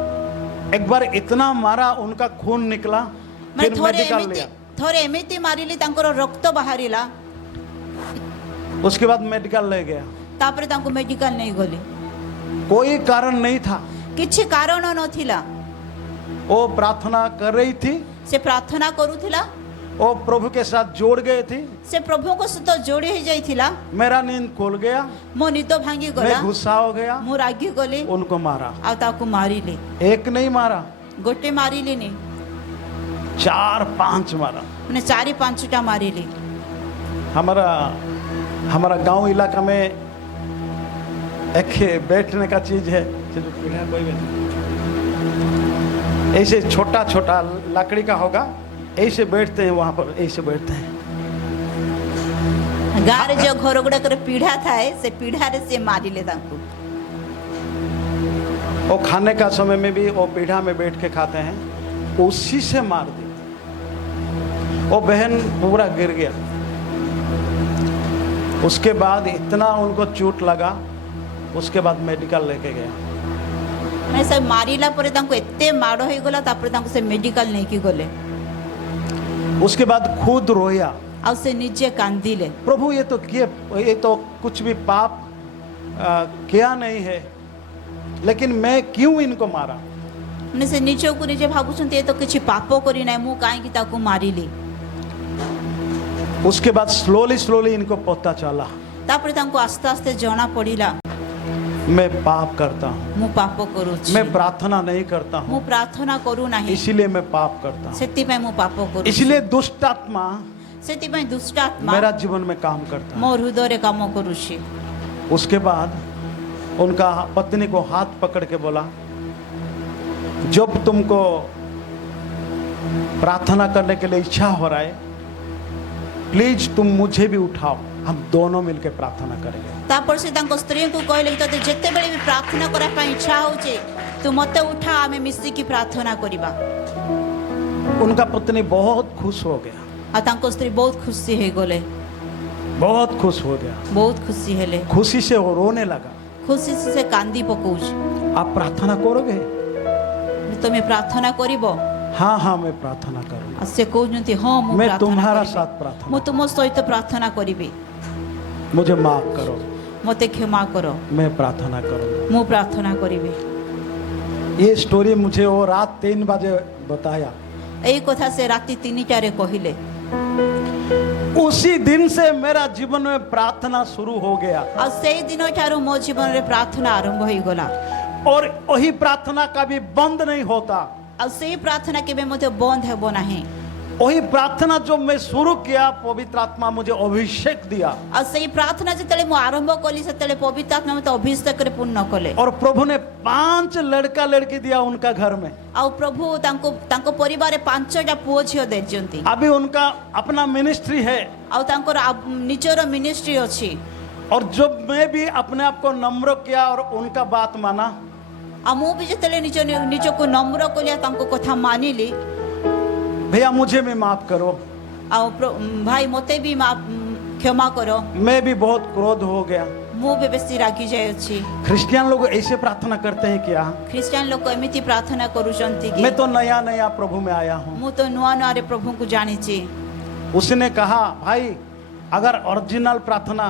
एक बार इतना मारा उनका खून निकला, ମାନେ फिर ଥରେ मेडिकल ଏମିତି लिया। ଥରେ ଏମିତି ମାରିଲି ତାଙ୍କର ରକ୍ତ ବାହାରିଲା। उसके बाद मेडिकल ले गया। ତାପରେ ତାଙ୍କୁ ମେଡିକାଲ ନେଇଗଲି। कोई कारण नहीं था, କିଛି କାରଣ ନଥିଲା। वो प्रार्थना कर रही थी, ସେ ପ୍ରାର୍ଥନା କରୁଥିଲା। वो प्रभु के साथ जोड़ गए थी। ସେ ପ୍ରଭୁଙ୍କ ସହିତ ଯୋଡ଼ି ହେଇଯାଇଥିଲା। मेरा नींद खुल गया, ମୋ ନିଦ ଭାଙ୍ଗି ଗଲା। मैं गुस्सा हो गया, ମୁଁ ରାଗି ଗଲି उनको मारा। ଆଉ ତାକୁ ମାରିଲି। एक नहीं मारा, ଗୋଟେ ମାରିଲିନି, 4-5 मारा। ମାନେ 4-5ଟା ମାରିଲି। हमारा गांव इलाका में एक बैठने का चीज है, चलो पीढ़ा कोई भी नहीं। ऐसे छोटा छोटा लकड़ी का होगा, ऐसे बैठते हैं वहां पर, ऐसे बैठते हैं। ଗାଁରେ ଯୋଉ ଘର ଗୁଡାକରେ ପିଢା ଥାଏ ସେ ପିଢାରେ ସେ ମାରିଲେ ତାଙ୍କୁ। वो खाने का समय में भी वो पीढ़ा में बैठ के खाते हैं, उसी से मार दी। वो बहन पूरा गिर गया। उसके बाद इतना उनको चोट लगा, उसके बाद मेडिकल लेके गया। ମାନେ ସେ ମାରିଲା ପରେ ତାଙ୍କୁ ଏତେ ମାଡ଼ ହେଇଗଲା, ତାପରେ ତାଙ୍କୁ ସେ ମେଡିକାଲ ନେଇକି ଗଲେ। उसके बाद खुद रोया, ଆଉ ସେ ନିଜେ କାନ୍ଦିଲେ। प्रभु ये तो कुछ भी पाप किया नहीं है, लेकिन मैं क्यों इनको मारा। ମାନେ ସେ ନିଜକୁ ନିଜେ ଭାବୁଛନ୍ତି ଏ ତ କିଛି ପାପ କରି ନାହିଁ, ମୁଁ କାହିଁକି ତାକୁ ମାରିଲି। उसके बाद स्लोली इनको पता चला ତାପରେ ତାଙ୍କୁ ଆସ୍ତେ ଆସ୍ତେ ଜଣା ପଡ଼ିଲା मैं पाप करता हूँ, ମୁଁ ପାପ କରୁଛି। मैं प्रार्थना नहीं करता ମୁଁ हूँ, ପ୍ରାର୍ଥନା କରୁନାହିଁ, इसीलिए मैं पाप करता हूँ। ସେଥିପାଇଁ ମୁଁ ପାପ କରୁଛି। इसलिए दुष्ट आत्मा ସେଥିପାଇଁ ଦୁଷ୍ଟ ଆତ୍ମା मेरा जीवन में काम करता है। ମୋ ହୃଦୟରେ କାମ କରୁଛି। उसके बाद उनका पत्नी को हाथ पकड़ के बोला, जब तुमको प्रार्थना करने के लिए इच्छा हो रहा है, प्लीज तुम मुझे भी उठाओ, हम दोनों मिलकर प्रार्थना करेंगे। ତାପରେ ସେ ତାଙ୍କ ସ୍ତ୍ରୀଙ୍କୁ କହିଲେ କି ତତେ ଯେତେବେଳେ ବି ପ୍ରାର୍ଥନା କରିବା ପାଇଁ ଇଚ୍ଛା ହେଉଛି ତୁ ମୋତେ ଉଠା, ଆମେ ମିଶିକି ପ୍ରାର୍ଥନା କରିବା। उनका पत्नी बहुत खुश हो गया, ଆଉ ତାଙ୍କ ସ୍ତ୍ରୀ ବହୁତ ଖୁସି ହେଇଗଲେ, बहुत खुश हो गया। ବହୁତ ଖୁସି ହେଲେ। खुशी से वो रोने लगा। ଖୁସି ସେ କାନ୍ଦି ପକଉଛି। आप प्रार्थना करोगे? ତମେ ପ୍ରାର୍ଥନା କରିବ? हाँ हाँ मैं प्रार्थना करूंगा, ଆଉ ସେ କହୁଛନ୍ତି ହଁ ମୁଁ मैं ପ୍ରାର୍ଥନା तुम्हारा କରିବି। साथ प्रार्थना, ମୁଁ ତୁମ ସହିତ ପ୍ରାର୍ଥନା କରିବି, मुझे माफ करो, ମୋତେ କ୍ଷମା କର, मैं प्रार्थना करूंगा। ମୁଁ ପ୍ରାର୍ଥନା କରିବି। ये स्टोरी मुझे वो रात 3 बजे बताया। ଏଇ କଥା ସେ ରାତି 3ଟାରେ କହିଲେ। उसी दिन से मेरा जीवन में प्रार्थना शुरू हो गया ଆଉ ସେଇ ଦିନଠାରୁ ମୋ ଜୀବନରେ ପ୍ରାର୍ଥନା ଆରମ୍ଭ ହେଇଗଲା। और वही प्रार्थना कभी बंद नहीं होता। ଆଉ ସେଇ ପ୍ରାର୍ଥନା କେବେ ମଧ୍ୟ ବନ୍ଦ ହେବ ନାହିଁ। वही प्रार्थना जो मैं शुरू किया, पवित्र आत्मा मुझे अभिषेक दिया ଆଉ ସେଇ ପ୍ରାର୍ଥନା ଯେତେବେଳେ ମୁଁ ଆରମ୍ଭ କଲି ସେତେବେଳେ ପବିତ୍ର ଆତ୍ମା ମୋତେ ଅଭିଷେକରେ ପୂର୍ଣ୍ଣ କଲେ। और प्रभु ने 5 लड़का लड़की दिया उनका घर में। ଆଉ ପ୍ରଭୁ ତାଙ୍କ ପରିବାରରେ 5ଟା ପୁଅ ଝିଅ ଦେଇଛନ୍ତି। अभी उनका अपना मिनिस्ट्री है। ଆଉ ତାଙ୍କର ନିଜର ମିନିଷ୍ଟ୍ରି ଅଛି। और जब मैं भी अपने आप को नम्र किया और उनका बात माना, ଆଉ ମୁଁ ବି ଯେତେବେଳେ ନିଜକୁ ନମ୍ର କଲି ଆଉ ତାଙ୍କ କଥା ମାନିଲି, भैया मुझे भी माफ करो, ଆଉ ଭାଇ ମୋତେ ବି କ୍ଷମା କର, मैं भी बहुत क्रोध हो गया। ମୁଁ ବି ବେଶୀ ରାଗି ଯାଇଅଛି। क्रिश्चियन लोग ऐसे प्रार्थना करते हैं क्या? ଖ୍ରୀଷ୍ଟିଆନ ଲୋକ ଏମିତି ପ୍ରାର୍ଥନା କରୁଛନ୍ତି କି? मैं तो नया नया प्रभु में आया हूँ। ମୁଁ ତ ନୂଆ ନୂଆରେ ପ୍ରଭୁଙ୍କୁ ଜାଣିଛି। उसने कहा, भाई अगर ओरिजिनल प्रार्थना,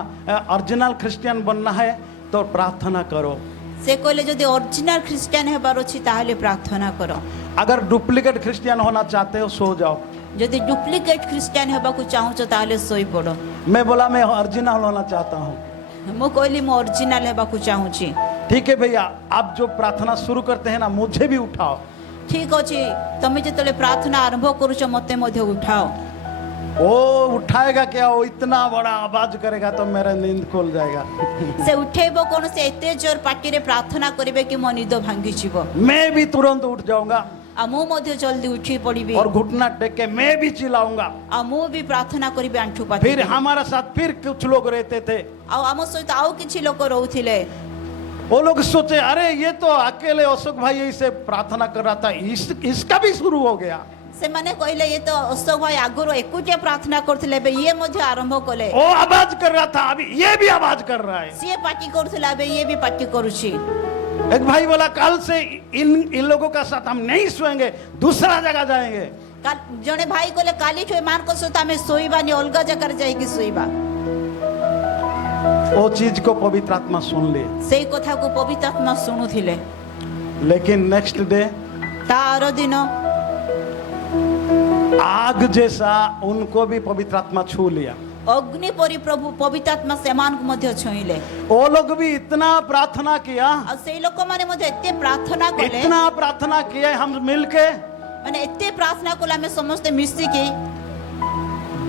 ओरिजिनल क्रिश्चियन बनना है तो प्रार्थना करो। ସେ କହିଲେ ଯଦି ଅରିଜିନାଲ ଖ୍ରୀଷ୍ଟିଆନ ହେବାର ଅଛି ତାହେଲେ ପ୍ରାର୍ଥନା କର। अगर डुप्लीकेट क्रिश्चियन होना चाहते हो सो जाओ। ଯଦି ଡୁପ୍ଲିକେଟ ଖ୍ରୀଷ୍ଟିଆନ ହେବାକୁ ଚାହୁଁଛ ତାହେଲେ ଶୋଇପଡ଼। मैं बोला मैं ओरिजिनल होना चाहता हूँ। ମୁଁ କହିଲି ମୁଁ ଅରିଜିନାଲ ହେବାକୁ ଚାହୁଁଛି। ठीक है भैया, आप जो प्रार्थना शुरू करते हैं ना, मुझे भी उठाओ। ଠିକ ଅଛି, ତମେ ଯେତେବେଳେ ପ୍ରାର୍ଥନା ଆରମ୍ଭ କରୁଛ ମୋତେ ମଧ୍ୟ ଉଠାଅ। वो उठाएगा क्या? वो इतना बड़ा आवाज करेगा तो मेरा नींद खुल जाएगा। ସେ ଉଠେଇବ କଣ? ସେ ଏତେ ଜୋର ପାଟିରେ ପ୍ରାର୍ଥନା କରିବେ କି ମୋ ନିଦ ଭାଙ୍ଗିଯିବ। मैं भी तुरंत उठ जाऊंगा ଆଉ ମୁଁ ମଧ୍ୟ ଜଲ୍ଦି ଉଠି ପଡ଼ିବି। और घुटना टेक के मैं भी चिल्लाऊंगा। ଆଉ ମୁଁ ବି ପ୍ରାର୍ଥନା କରିବି ଆଣ୍ଠୁ फिर ପାତି। हमारा साथ फिर कुछ लोग रहते थे। ଆଉ ଆମ ସହିତ ଆଉ କିଛି ଲୋକ ରହୁଥିଲେ। वो लोग सोचे, अरे ये तो अकेले अशोक भाई से प्रार्थना कर रहा था, इसका भी शुरू हो गया। ସେମାନେ କହିଲେ ଇଏ ତ ଅଶୋକ ଭାଇ ଆଗରୁ ଏକୁଟିଆ ପ୍ରାର୍ଥନା କରୁଥିଲେ, ଏବେ ଇଏ ମଧ୍ୟ ଆରମ୍ଭ କଲେ। वो आवाज कर रहा था, अभी ये भी आवाज कर रहा है। ସିଏ ପାଟି କରୁଥିଲା, ଏବେ ଇଏ ବି ପାଟି କରୁଛି। एक भाई बोला, कल से इन लोगों का साथ हम नहीं सोएंगे, दूसरा जगह जाएंगे। ଜଣେ ଭାଇ କହିଲେ କାଲିଠୁ ଏମାନଙ୍କ ସହିତ ଆମେ ଶୋଇବାନି, ଅଲଗା ଜାଗାରେ ଯାଇକି ଶୋଇବା। वो चीज को पवित्र आत्मा सुन ली। ସେଇ କଥାକୁ ପବିତ୍ର ଆତ୍ମା ଶୁଣୁଥିଲେ। लेकिन नेक्स्ट डे ତା ଆର ଦିନ आग जैसा उनको भी पवित्र आत्मा छू लिया। ଅଗ୍ନି ପରି ପ୍ରଭୁ ପବିତ୍ର ଆତ୍ମା ସେମାନଙ୍କୁ ମଧ୍ୟ ଛୁଇଁଲେ। वो लोग भी इतना प्रार्थना किया, ଆଉ ସେଇ ଲୋକମାନେ ମଧ୍ୟ ଏତେ ପ୍ରାର୍ଥନା କଲେ, इतना प्रार्थना किया, हम मिलके ମାନେ ଏତେ ପ୍ରାର୍ଥନା କଲେ ଆମେ ସମସ୍ତେ ମିଶିକି,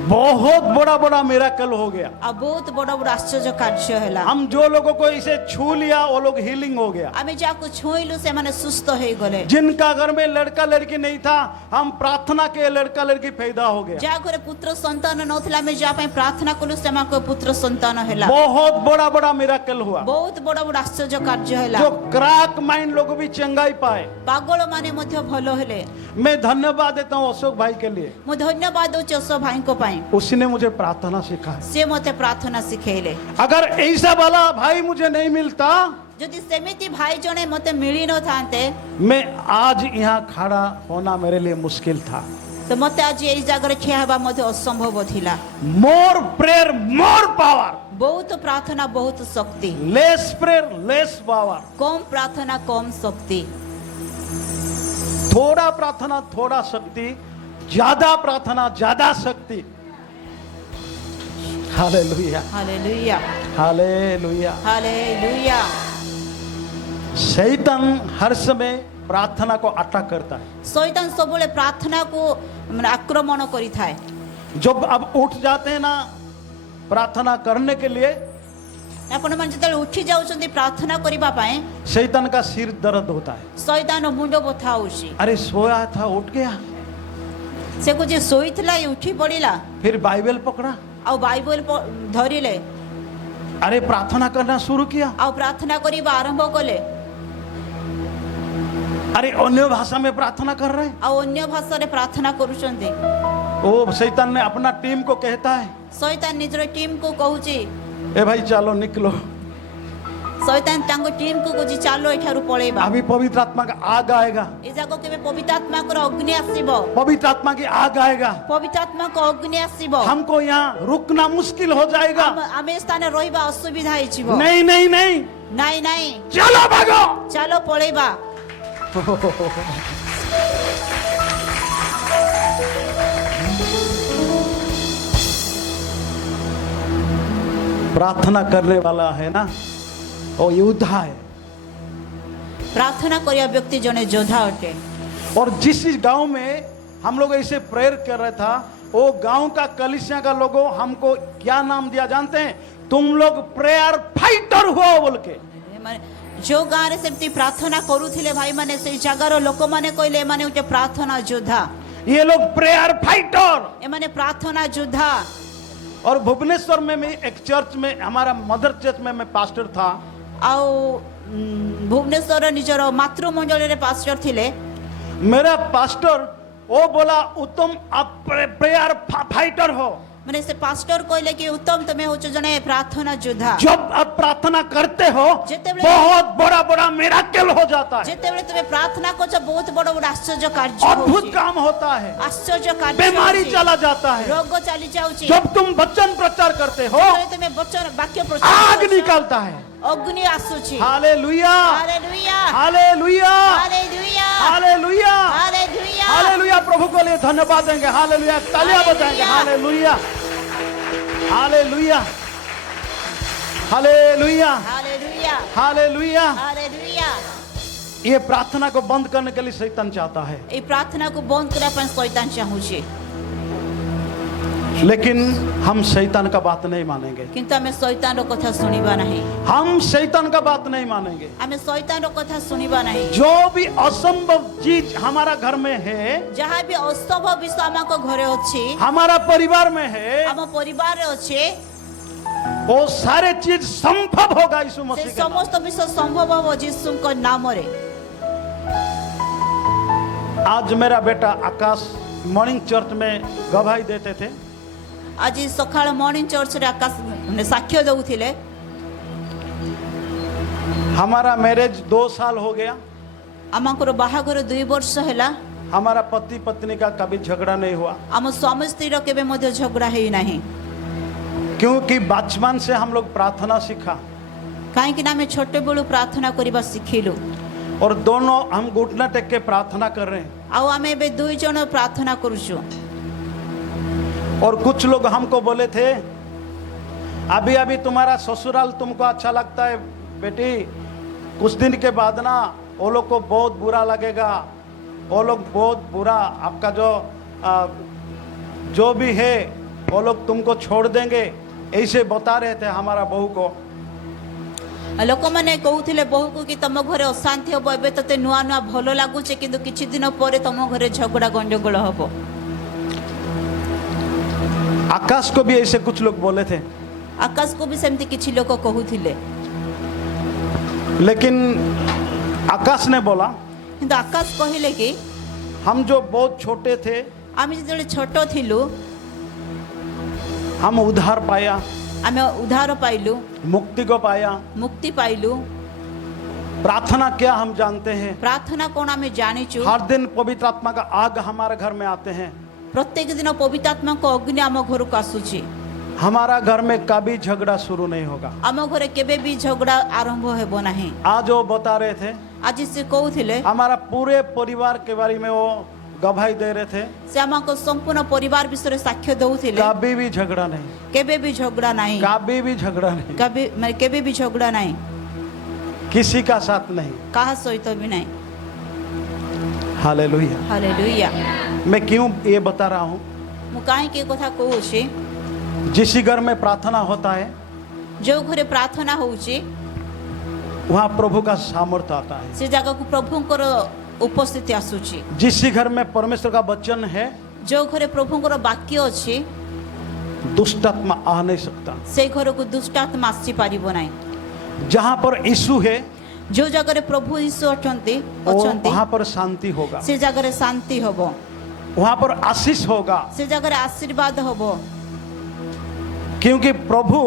बहुत बड़ा बड़ा मिराकल हो गया। ଆଉ ବହୁତ ବଡ଼ ବଡ଼ ଆଶ୍ଚର୍ଯ୍ୟ କାର୍ଯ୍ୟ ହେଲା। हम जो लोगों को इसे छू लिया वो लोग हीलिंग हो गया। ଆମେ ଯାହାକୁ ଛୁଇଁଲୁ ସେମାନେ ସୁସ୍ଥ ହେଇଗଲେ। जिनका घर में लड़का लड़की नहीं था, हम प्रार्थना के लड़का लड़की पैदा हो गया। ଯାହା ଘରେ ପୁତ୍ର ସନ୍ତାନ ନଥିଲା, ଆମେ ଯାହା ପାଇଁ ପ୍ରାର୍ଥନା କଲୁ ସେମାନଙ୍କ ପୁତ୍ର ସନ୍ତାନ ହେଲା। बहुत बड़ा बड़ा मिराकल हुआ। ବହୁତ ବଡ଼ ବଡ଼ ଆଶ୍ଚର୍ଯ୍ୟ କାର୍ଯ୍ୟ ହେଲା। जो क्रैक माइंड लोग भी चंगाई पाए। ପାଗଳ ମାନେ ମଧ୍ୟ ଭଲ ହେଲେ। मैं धन्यवाद देता हूँ अशोक भाई के लिए। ମୁଁ ଧନ୍ୟବାଦ ଦଉଛି ଅଶୋକ ଭାଇଙ୍କ ପାଇଁ। उसने मुझे प्रार्थना सिखाई। ସେ ମୋତେ ପ୍ରାର୍ଥନା ଶିଖେଇଲେ। अगर ऐसा वाला भाई मुझे नहीं मिलता, ଯଦି ସେମିତି ଭାଇ ଜଣେ ମୋତେ ମିଳି ନଥାନ୍ତେ मैं आज यहाँ खड़ा होना मेरे लिए मुश्किल था। ତ ମୋତେ ଆଜି ଏଇ ଜାଗାରେ ଠିଆ ହେବା ମଧ୍ୟ ଅସମ୍ଭବ ଥିଲା। मोर प्रेयर मोर पावर, ବହୁତ ପ୍ରାର୍ଥନା ବହୁତ ଶକ୍ତି, लेस प्रेयर लेस पावर। କମ୍ ପ୍ରାର୍ଥନା କମ୍ ଶକ୍ତି। थोड़ा प्रार्थना थोड़ा शक्ति, ज्यादा प्रार्थना ज्यादा शक्ति। Hallelujah hallelujah hallelujah. ହାଲେଲୁୟା। शैतान हर समय प्रार्थना को अटैक करता है। ଶୈତାନ ସବୁବେଳେ ପ୍ରାର୍ଥନାକୁ ଆକ୍ରମଣ କରିଥାଏ। जब अब उठ जाते हैं ना प्रार्थना करने के लिए, ଆପଣ ମାନେ ଯେତେବେଳେ ଉଠି ଯାଉଛନ୍ତି ପ୍ରାର୍ଥନା କରିବା ପାଇଁ शैतान का सिर दर्द होता है। ଶୈତାନ ମୁଣ୍ଡ ବଥା ହଉଛି। अरे सोया था उठ गया, ସେ କହୁଛି ଶୋଇଥିଲା ଏ ଉଠି ପଡ଼ିଲା फिर बाइबल पकड़ा, ଆଉ ବାଇବଲ ଧରିଲେ अरे प्रार्थना करना शुरू किया, ଆଉ ପ୍ରାର୍ଥନା କରିବା ଆରମ୍ଭ କଲେ अरे अन्य भाषा में प्रार्थना कर रहे हैं। ଆଉ ଅନ୍ୟ ଭାଷାରେ ପ୍ରାର୍ଥନା କରୁଛନ୍ତି। ओ शैतान ने अपना टीम को कहता है, ଶୈତାନ ନିଜର ଟିମକୁ କହୁଛି, ए भाई चलो निकलो, ଶୈତାନ ତାଙ୍କ ଟିମକୁ କହୁଛି ଚାଲ ଏଠାରୁ ପଳେଇବା। अभी पवित्र आत्मा का आग आएगा, ଏ ଯାକ କେବେ ପବିତ୍ର ଆତ୍ମାଙ୍କର ଅଗ୍ନି ଆସିବ, पवित्र आत्मा की आग आएगा, ପବିତ୍ର ଆତ୍ମାଙ୍କ ଅଗ୍ନି ଆସିବ, हमको यहाँ रुकना मुश्किल हो जाएगा। ଆମେ ଏ ସ୍ଥାନରେ ରହିବା ଅସୁବିଧା ହେଇଯିବ। नहीं नहीं नहीं, ନାଇଁ ନାଇଁ चलो भागो। ଚାଲ ପଳେଇବା। प्रार्थना करने वाला है ना वो योद्धा है। ପ୍ରାର୍ଥନା କରିବା ବ୍ୟକ୍ତି ଜଣେ ଯୋଦ୍ଧା ଅଟେ। और जिस गांव में हम लोग ऐसे प्रेयर कर रहे था, वो गांव का कलीसिया का लोगों हमको क्या नाम दिया जानते हैं? तुम लोग प्रेयर फाइटर हो बोल के। ମାନେ ଯୋଉ ଗାଁରେ ସେମିତି ପ୍ରାର୍ଥନା କରୁଥିଲେ ଭାଇମାନେ, ସେଇ ଜାଗାର ଲୋକମାନେ କହିଲେ ଏମାନେ ଗୋଟେ ପ୍ରାର୍ଥନା ଯୋଦ୍ଧା, ये लोग प्रेयर फाइटर। ଏମାନେ ପ୍ରାର୍ଥନା ଯୋଦ୍ଧା। और भुवनेश्वर में मैं एक चर्च में, हमारा मदर चर्च में मैं पास्टर था। ଆଉ ଭୁବନେଶ୍ୱର ନିଜର ମାତୃମଣ୍ଡଳରେ ପାଷ୍ଟର ଥିଲେ। मेरा पास्टर वो बोला उत्तम आप प्रेयर फाइटर हो। ମାନେ ସେ ପାଷ୍ଟର କହିଲେ କି ଉତ୍ତମ ତମେ ହଉଛ ଜଣେ ପ୍ରାର୍ଥନା ଯୋଦ୍ଧା। जब आप प्रार्थना करते हो ଯେତେବେଳେ बहुत बड़ा बड़ा मिराकल हो जाता है, ଯେତେବେଳେ ତମେ ପ୍ରାର୍ଥନା କରୁଛ ବହୁତ ବଡ ବଡ ଆଶ୍ଚର୍ଯ୍ୟ କାର୍ଯ୍ୟ अद्भुत ହଉଛି। काम होता है, ଆଶ୍ଚର୍ଯ୍ୟ କାର୍ଯ୍ୟ बीमारी ହଉଛି। चला जाता है। ରୋଗ ଚାଲି ଯାଉଛି। जब तुम वचन प्रचार करते हो ଯେତେବେଳେ ତମେ ବଚନ ବାକ୍ୟ ପ୍ରଚାର आग କରୁଛ, निकलता है। ଅଗ୍ନି ଆସୁଛି। Hallelujah hallelujah hallelujah hallelujah hallelujah hallelujah. Hallelujah. प्रभु को लिए धन्यवाद देंगे, हालेलुया, तालियां बजाएंगे, hallelujah hallelujah hallelujah hallelujah hallelujah. Hallelujah. ये प्रार्थना को बंद करने के लिए शैतान चाहता है, এই ପ୍ରାର୍ଥନାକୁ ବନ୍ଦ କରିବା ପାଇଁ ଶୈତାନ ଚାହୁଁଛି, लेकिन हम शैतान का बात नहीं मानेंगे। କିନ୍ତୁ ଆମେ ଶୈତାନର କଥା ଶୁଣିବା ନାହିଁ। हम शैतान का बात नहीं मानेंगे। ଆମେ ଶୈତାନର କଥା ଶୁଣିବା ନାହିଁ। जो भी असंभव चीज हमारा घर में है, ଯାହା ବି ଅସମ୍ଭବ ବିଷୟ ଆମଙ୍କ ଘରେ ଅଛି, हमारा परिवार में है, ଆମ ପରିବାରରେ ଅଛି, वो सारे चीज संभव होगा यीशु ସେ मसीह के नाम। ସମସ୍ତ ବିଷୟ ସମ୍ଭବ ହେବ ଯୀଶୁଙ୍କ ନାମରେ। आज मेरा बेटा आकाश मॉर्निंग चर्च में गवाही देते थे। ଆଜି ସକାଳ ମର୍ଣ୍ଣିଂ ଚର୍ଚ୍ଚରେ ଆକାଶ ସାକ୍ଷ୍ୟ ଦେଉଥିଲେ। हमारा मैरिज 2 साल हो गया, ଆମଙ୍କର ବାହାଘର 2 ବର୍ଷ ହେଲା। हमारा पति पत्नी का कभी झगड़ा नहीं हुआ, ଆମ ସ୍ୱାମୀ ସ୍ତ୍ରୀର କେବେ ମଧ୍ୟ ଝଗଡ଼ା ହେଇନାହିଁ। क्योंकि बचपन से हम लोग प्रार्थना सीखा କାହିଁକି ନା ଆମେ ଛୋଟବେଳୁ ପ୍ରାର୍ଥନା କରିବା ଶିଖିଲୁ। और दोनों हम घुटना टेक के प्रार्थना कर रहे हैं। ଆଉ ଆମେ ଏବେ 2 ଜଣ ପ୍ରାର୍ଥନା କରୁଛୁ। और कुछ लोग हमको बोले थे, अभी अभी तुम्हारा ससुराल तुमको अच्छा लगता है बेटी, कुछ दिन के बाद ना वो लोग को बहुत बुरा लगेगा, वो लोग बहुत बुरा आपका जो भी है वो लोग तुमको छोड़ देंगे, ऐसे बता रहे थे हमारा बहू को। ଲୋକମାନେ କହୁଥିଲେ ବୋହୂକୁ କି ତମ ଘରେ ଅଶାନ୍ତି ହେବ, ଏବେ ତତେ ନୂଆ ନୂଆ ଭଲ ଲାଗୁଛି, କିନ୍ତୁ କିଛି ଦିନ ପରେ ତମ ଘରେ ଝଗଡ଼ା ଗଣ୍ଡଗୋଳ ହେବ। आकाश को भी ऐसे कुछ लोग बोले थे, ଆକାଶକୁ ବି ସେମିତି କିଛି ଲୋକ କହୁଥିଲେ, लेकिन आकाश ने बोला କିନ୍ତୁ ଆକାଶ କହିଲେ କି हम जो बहुत छोटे थे ଆମେ ଯେତେବେଳେ ଛୋଟ ଥିଲୁ हम उद्धार पाया, ଆମେ ଉଦ୍ଧାର ପାଇଲୁ, मुक्ति को पाया। ମୁକ୍ତି ପାଇଲୁ। प्रार्थना क्या हम जानते हैं, ପ୍ରାର୍ଥନା କ'ଣ ଆମେ ଜାଣିଛୁ। हर दिन पवित्र आत्मा का आग हमारे घर में आते हैं। ପ୍ରତ୍ୟେକ ଦିନ ପବିତ୍ର ଆତ୍ମାଙ୍କ ଅଗ୍ନି ଆମ ଘରକୁ ଆସୁଛି। हमारा घर में कभी झगड़ा शुरू नहीं होगा। ଆମ ଘରେ କେବେ ବି ଝଗଡ଼ା ଆରମ୍ଭ ହେବ ନାହିଁ। आज वो बता रहे थे, ଆଜି ସେ କହୁଥିଲେ, हमारा पूरे परिवार के बारे में वो गवाही दे रहे थे, ସେ ଆମଙ୍କ ସମ୍ପୂର୍ଣ୍ଣ ପରିବାର ବିଷୟରେ ସାକ୍ଷ୍ୟ ଦେଉଥିଲେ। कभी भी झगड़ा नहीं, କେବେ ବି ଝଗଡ଼ା ନାହିଁ, कभी भी झगड़ा नहीं, କେବେ ବି ଝଗଡ଼ା ନାହିଁ, किसी का साथ नहीं। କାହା ସହିତ ବି ନାହିଁ। हालेलुया। ହାଲେଲୁୟା। मैं क्यों ये बता रहा हूँ, ମୁଁ କାହିଁକି ଏ କଥା କହୁଛି जिस घर में प्रार्थना होता है जो घरे प्रार्थना होଉଛି वहाँ प्रभु का सामर्थ्य आता है। से ଜାଗାକୁ ପ୍ରଭୁଙ୍କର ଉପସ୍ଥିତି ଆସୁଛି। जिस घर में परमेश्वर का वचन है जो घरे प्रभुଙ୍କର ବାକ୍ୟ ଅଛି दुष्ट आत्मा आ नहीं सकता। ସେ ଘରକୁ ଦୁଷ୍ଟ ଆତ୍ମା ଆସି ପାରିବ ନାହିଁ। जहाँ पर यीशु है जो ଜାଗାରେ ପ୍ରଭୁ ଯୀଶୁ ଅଛନ୍ତି वहाँ पर शांति होगा, ସେ ଜାଗାରେ ଶାନ୍ତି ହବ, वहाँ पर आशीष होगा। ସେ ଜାଗାରେ ଆଶୀର୍ବାଦ ହବ। क्योंकि प्रभु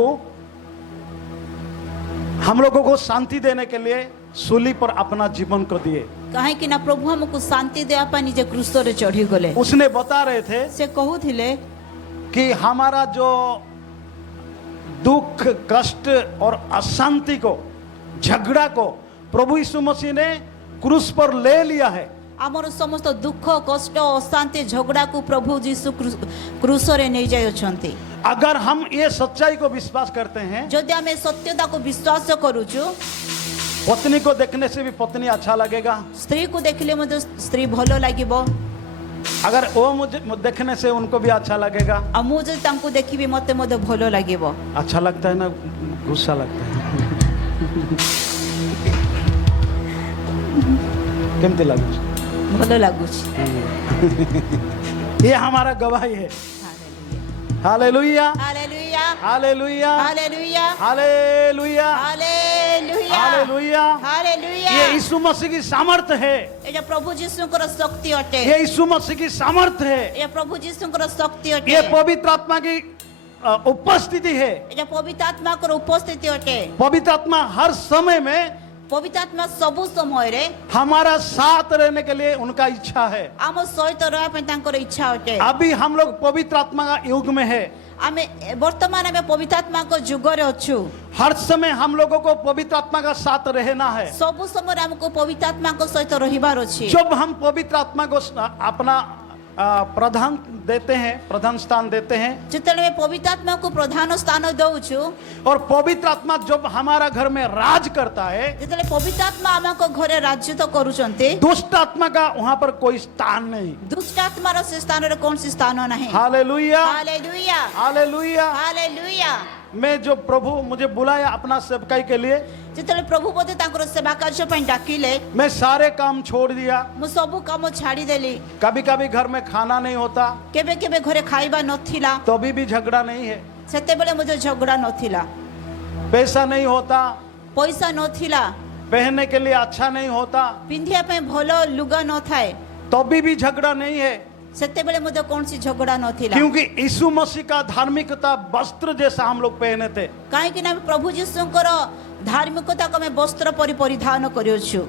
हम लोगों को शांति देने के लिए सूली पर अपना जीवन को दिए। କାହିଁକି ନା ପ୍ରଭୁ ଆମକୁ ଶାନ୍ତି ଦେବା ପାଇଁ ନିଜେ କ୍ରୁଶରେ ଚଢ଼ି ଗଲେ। उसने बता रहे थे ସେ କହୁଥିଲେ कि हमारा जो दुख कष्ट और अशांति को झगड़ा को प्रभु यीशु मसीह ने क्रूस पर ले लिया है। ଆମର ସମସ୍ତ ଦୁଃଖ କଷ୍ଟ ଅଶାନ୍ତି ଝଗଡ଼ାକୁ ପ୍ରଭୁ ଯୀଶୁ କ୍ରୁଶରେ ନେଇଯାଇଅଛନ୍ତି। अगर हम ये सच्चाई को विश्वास करते हैं, ଯଦି ଆମେ ସତ୍ୟତାକୁ ବିଶ୍ୱାସ କରୁଛୁ पत्नी को देखने से भी पत्नी अच्छा लगेगा, ସ୍ତ୍ରୀକୁ ଦେଖିଲେ ମଧ୍ୟ ସ୍ତ୍ରୀ ଭଲ ଲାଗିବ, अगर वो मुझे देखने से उनको भी अच्छा लगेगा। ଆଉ ମୁଁ ଯଦି ତାଙ୍କୁ ଦେଖିବି ମୋତେ ମଧ୍ୟ ଭଲ ଲାଗିବ। अच्छा लगता है ना, गुस्सा लगता है? केमती लगुच? ଭଲ ଲାଗୁଛି। ये हमारा गवाही है। Hallelujah, hallelujah hallelujah, hallelujah hallelujah, hallelujah hallelujah. Hallelujah. ये यीशु मसीह की सामर्थ्य है, ଏଇଟା ପ୍ରଭୁ ଯୀଶୁଙ୍କର ଶକ୍ତି ଅଟେ। ये यीशु मसीह की सामर्थ्य है, ଏଇଟା ପ୍ରଭୁ ଯୀଶୁଙ୍କର ଶକ୍ତି ଅଟେ। ये पवित्र आत्मा की उपस्थिति है। ଏଇଟା ପବିତ୍ର ଆତ୍ମାଙ୍କର ଉପସ୍ଥିତି ଅଟେ। पवित्र आत्मा हर समय में ପବିତ୍ର ଆତ୍ମା ସବୁ ସମୟରେ हमारा साथ रहने के लिए उनका इच्छा है। ଆମ ସହିତ ରହିବା ପାଇଁ ତାଙ୍କର ଇଚ୍ଛା ଅଟେ। अभी हम लोग पवित्र आत्मा का युग में है। ଆମେ ବର୍ତ୍ତମାନ ଆମେ ପବିତ୍ର ଆତ୍ମାଙ୍କ ଯୁଗରେ ଅଛୁ। हर समय हम लोगों को पवित्र आत्मा का साथ रहना है। ସବୁ ସମୟରେ ଆମକୁ ପବିତ୍ର ଆତ୍ମାଙ୍କ ସହିତ ରହିବାର ଅଛି। जब हम पवित्र आत्मा को अपना प्रधान देते हैं, प्रधान स्थान देते हैं, ଯେତେବେଳେ ଆମେ ପବିତ୍ର ଆତ୍ମାକୁ ପ୍ରଧାନ ସ୍ଥାନ ଦଉଛୁ, और पवित्र आत्मा जब हमारा घर में राज करता है, ଯେତେବେଳେ ପବିତ୍ର ଆତ୍ମା ଆମଙ୍କ ଘରେ ରାଜ୍ୟତ କରୁଛନ୍ତି, दुष्ट आत्मा का वहां पर कोई स्थान नहीं। ଦୁଷ୍ଟ ଆତ୍ମାର ସେ ସ୍ଥାନରେ କୌଣସି ସ୍ଥାନ ନାହିଁ। Hallelujah, hallelujah hallelujah. ହାଲେଲୁୟା। मैं जो प्रभु मुझे बुलाया अपना सेवकाई के लिए, ଯେତେବେଳେ ପ୍ରଭୁ ମୋତେ ତାଙ୍କର ସେବା କାର୍ଯ୍ୟ ପାଇଁ ଡାକିଲେ, मैं सारे काम छोड़ दिया। ମୁଁ ସବୁ କାମ ଛାଡ଼ିଦେଲି। कभी कभी घर में खाना नहीं होता, କେବେ କେବେ ଘରେ ଖାଇବା ନଥିଲା, तो भी झगड़ा नहीं है। ସେତେବେଳେ ମଧ୍ୟ ଝଗଡ଼ା ନଥିଲା, पैसा नहीं होता, ପଇସା ନଥିଲା, पहनने के लिए अच्छा नहीं होता, ପିନ୍ଧିବା ପାଇଁ ଭଲ ଲୁଗା ନଥାଏ, तो भी झगड़ा नहीं है। ସେତେବେଳେ ମଧ୍ୟ କୌଣସି ଝଗଡ଼ା ନଥିଲା। क्योंकि यीशु मसीह का धार्मिकता वस्त्र जैसा हम लोग पहने थे। କାହିଁକି ନା ଆମେ ପ୍ରଭୁ ଯୀଶୁଙ୍କର ଧାର୍ମିକତାକୁ ଆମେ ବସ୍ତ୍ର ପରି ପରିଧାନ କରିଅଛୁ।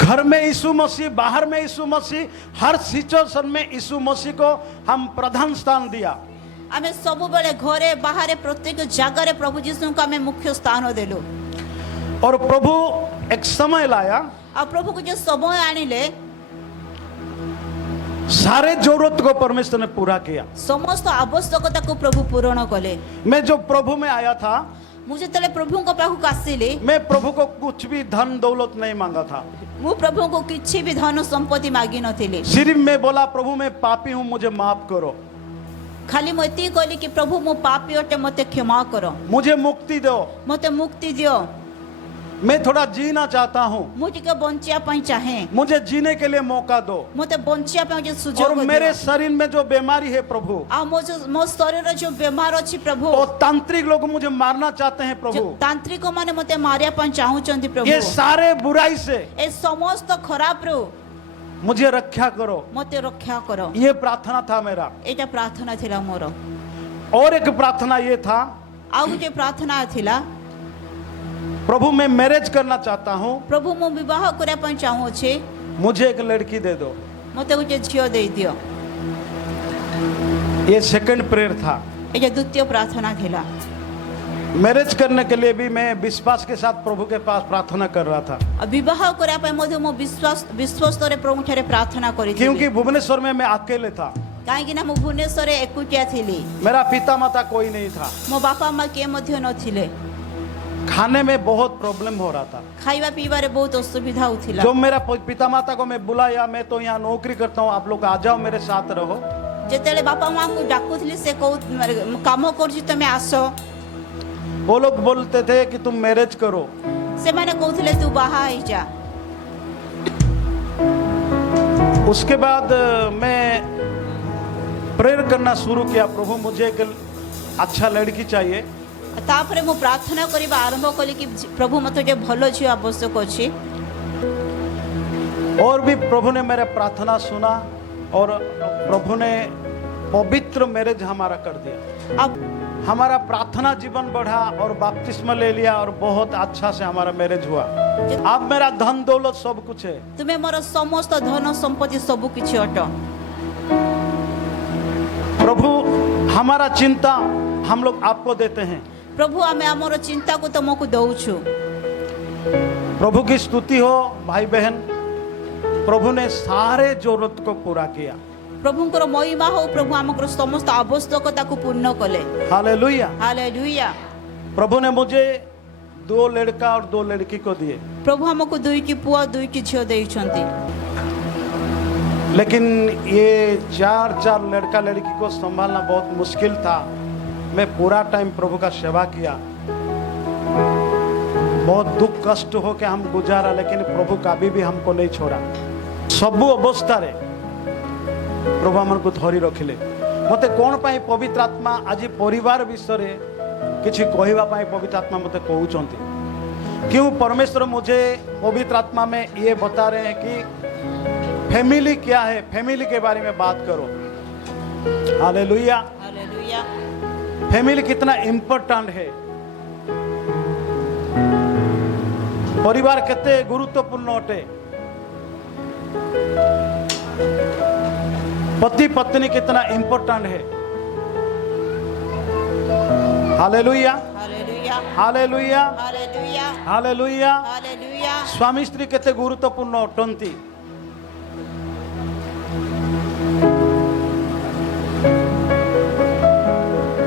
घर में यीशु मसीह, बाहर में यीशु मसीह, हर सिचुएशन में यीशु मसीह को हम प्रधान स्थान दिया। ଆମେ ସବୁବେଳେ ଘରେ ବାହାରେ ପ୍ରତ୍ୟେକ ଜାଗାରେ ପ୍ରଭୁ ଯୀଶୁଙ୍କୁ ଆମେ ମୁଖ୍ୟ ସ୍ଥାନ ଦେଲୁ। और प्रभु एक समय लाया, ଆଉ ପ୍ରଭୁକୁ ଯୋଉ ସମୟ ଆଣିଲେ, सारे जरूरत को परमेश्वर ने पूरा किया। ସମସ୍ତ ଆବଶ୍ୟକତାକୁ ପ୍ରଭୁ ପୂରଣ କଲେ। मैं जो प्रभु में आया था, ମୁଁ ଯେତେବେଳେ ପ୍ରଭୁଙ୍କ ପାଖକୁ ଆସିଲି, मैं प्रभु को कुछ भी धन दौलत नहीं मांगा था। ମୁଁ ପ୍ରଭୁଙ୍କୁ କିଛି ବି ଧନ ସମ୍ପତ୍ତି ମାଗି ନଥିଲି। सिर्फ मैं बोला, प्रभु मैं पापी हूँ, मुझे माफ करो, ଖାଲି ମୁଁ ଏତିକି କହିଲି କି ପ୍ରଭୁ ମୁଁ ପାପୀ ଅଟେ, ମୋତେ କ୍ଷମା କର, मुझे मुक्ति दो, ମୋତେ ମୁକ୍ତି ଦିଅ, मैं थोड़ा जीना चाहता हूँ, ମୁଁ ଟିକେ ବଞ୍ଚିବା ପାଇଁ ଚାହେଁ, मुझे जीने के लिए मौका दो। ମୋତେ ବଞ୍ଚିବା ପାଇଁ ଯେ और ସୁଯୋଗ मेरे ଦିଅ। शरीर में जो बीमारी है प्रभु, ଆଉ ମୋ ଶରୀରରେ ଯୋଉ ବେମାର ଅଛି ପ୍ରଭୁ, तो तांत्रिक लोग मुझे मारना चाहते हैं प्रभु, ଯୋଉ ତାନ୍ତ୍ରିକ ମାନେ ମୋତେ ମାରିବା ପାଇଁ ଚାହୁଁଛନ୍ତି ପ୍ରଭୁ, ये सारे बुराई से ଏ ସମସ୍ତ ଖରାପରୁ मुझे रक्षा करो। ମୋତେ ରକ୍ଷା କର। ये प्रार्थना था मेरा। ଏଇଟା ପ୍ରାର୍ଥନା ଥିଲା ମୋର। और एक प्रार्थना ये था, ଆଉ ଗୋଟେ ପ୍ରାର୍ଥନା ଥିଲା, प्रभु मैं मैरिज करना चाहता हूँ, ପ୍ରଭୁ ମୁଁ ବିବାହ କରିବା ପାଇଁ ଚାହୁଁଅଛି, मुझे एक लड़की दे दो। ମୋତେ ଗୋଟେ ଝିଅ ଦେଇଦିଅ। ये सेकंड प्रेयर था। ଏଇଟା ଦ୍ୱିତୀୟ ପ୍ରାର୍ଥନା ଥିଲା। मैरिज करने के लिए भी मैं विश्वास के साथ प्रभु के पास प्रार्थना कर रहा था। ଆଉ ବିବାହ କରିବା ପାଇଁ ମଧ୍ୟ ମୁଁ ବିଶ୍ୱସ୍ତରେ ପ୍ରଭୁଠାରେ ପ୍ରାର୍ଥନା କରିଥିଲି। क्योंकि भुवनेश्वर में मैं अकेले था, କାହିଁକି ନା ମୁଁ ଭୁବନେଶ୍ୱରରେ ଏକୁଟିଆ ଥିଲି। मेरा पिता माता कोई नहीं था, ମୋ ବାପା ମା କିଏ ମଧ୍ୟ ନଥିଲେ। खाने में बहुत प्रॉब्लम हो रहा था। ଖାଇବା ପିଇବାରେ ବହୁତ ଅସୁବିଧା ହଉଥିଲା। जो मेरा पिता माता को मैं बुलाया, मैं तो यहाँ नौकरी करता हूँ, आप लोग आ जाओ मेरे साथ रहो। ଯେତେବେଳେ ବାପା ମାଙ୍କୁ ଡାକୁଥିଲି ସେ କାମ କରୁଛି ତମେ ଆସ वो लोग बोलते थे कि तुम मैरिज करो। ସେମାନେ କହୁଥିଲେ ତୁ ବାହା ହେଇଯା। उसके बाद मैं प्रेयर करना शुरू किया, प्रभु मुझे एक अच्छा लड़की चाहिए। ତାପରେ ମୁଁ ପ୍ରାର୍ଥନା କରିବା ଆରମ୍ଭ କଲି କି ପ୍ରଭୁ ମୋତେ ଯେ ଭଲ ଝିଅ ଆବଶ୍ୟକ ଅଛି। और भी प्रभु ने मेरा प्रार्थना सुना और प्रभु ने पवित्र मैरिज हमारा कर दिया। अब हमारा प्रार्थना जीवन बढ़ा और बपतिस्मा ले लिया और बहुत अच्छा से हमारा मैरिज हुआ। अब मेरा धन दौलत सब कुछ है। ତୁମେ ମୋର ସମସ୍ତ ଧନ ସମ୍ପତ୍ତି ସବୁ କିଛି ଅଟ। प्रभु हमारा चिंता हम लोग आपको देते हैं। ପ୍ରଭୁ ଆମେ ଆମର ଚିନ୍ତାକୁ ତମକୁ ଦଉଛୁ। प्रभु की स्तुति हो भाई बहन, प्रभु ने सारे जरूरत को पूरा किया। ପ୍ରଭୁଙ୍କର ମହିମା ହଉ, ପ୍ରଭୁ ଆମଙ୍କର ସମସ୍ତ ଆବଶ୍ୟକତାକୁ ପୂର୍ଣ୍ଣ କଲେ। हालेलुया। ହାଲେଲୁୟା। प्रभु ने मुझे 2 लड़का और 2 लड़की को दिए, ପ୍ରଭୁ ଆମକୁ ଦୁଇଟି ପୁଅ ଦୁଇଟି ଝିଅ ଦେଇଛନ୍ତି। लेकिन ये 4 लड़का लड़की को संभालना बहुत मुश्किल था। मैं पूरा टाइम प्रभु का सेवा किया, बहुत दुख कष्ट हो के हम गुजारा, लेकिन प्रभु कभी भी हमको नहीं छोड़ा। सबु अवस्था रे प्रभु हमको धरी रखिले। मते कौन पाई पवित्र आत्मा आज परिवार विषय किछि कहवा पाई पवित्र आत्मा मते कहउचंती। क्यों परमेश्वर मुझे पवित्र आत्मा में ये बता रहे हैं कि फैमिली क्या है, फैमिली के बारे में बात करो। हालेलुया। हालेलुया। फैमिली कितना इम्पोर्टेंट है, परिवार कितने गुरुत्वपूर्ण अटे, पति पत्नी कितना इम्पोर्टेंट है। Hallelujah. Hallelujah. Hallelujah. Hallelujah. Hallelujah. Hallelujah. स्वामी स्त्री केते गुरुत्वपूर्ण अटंती।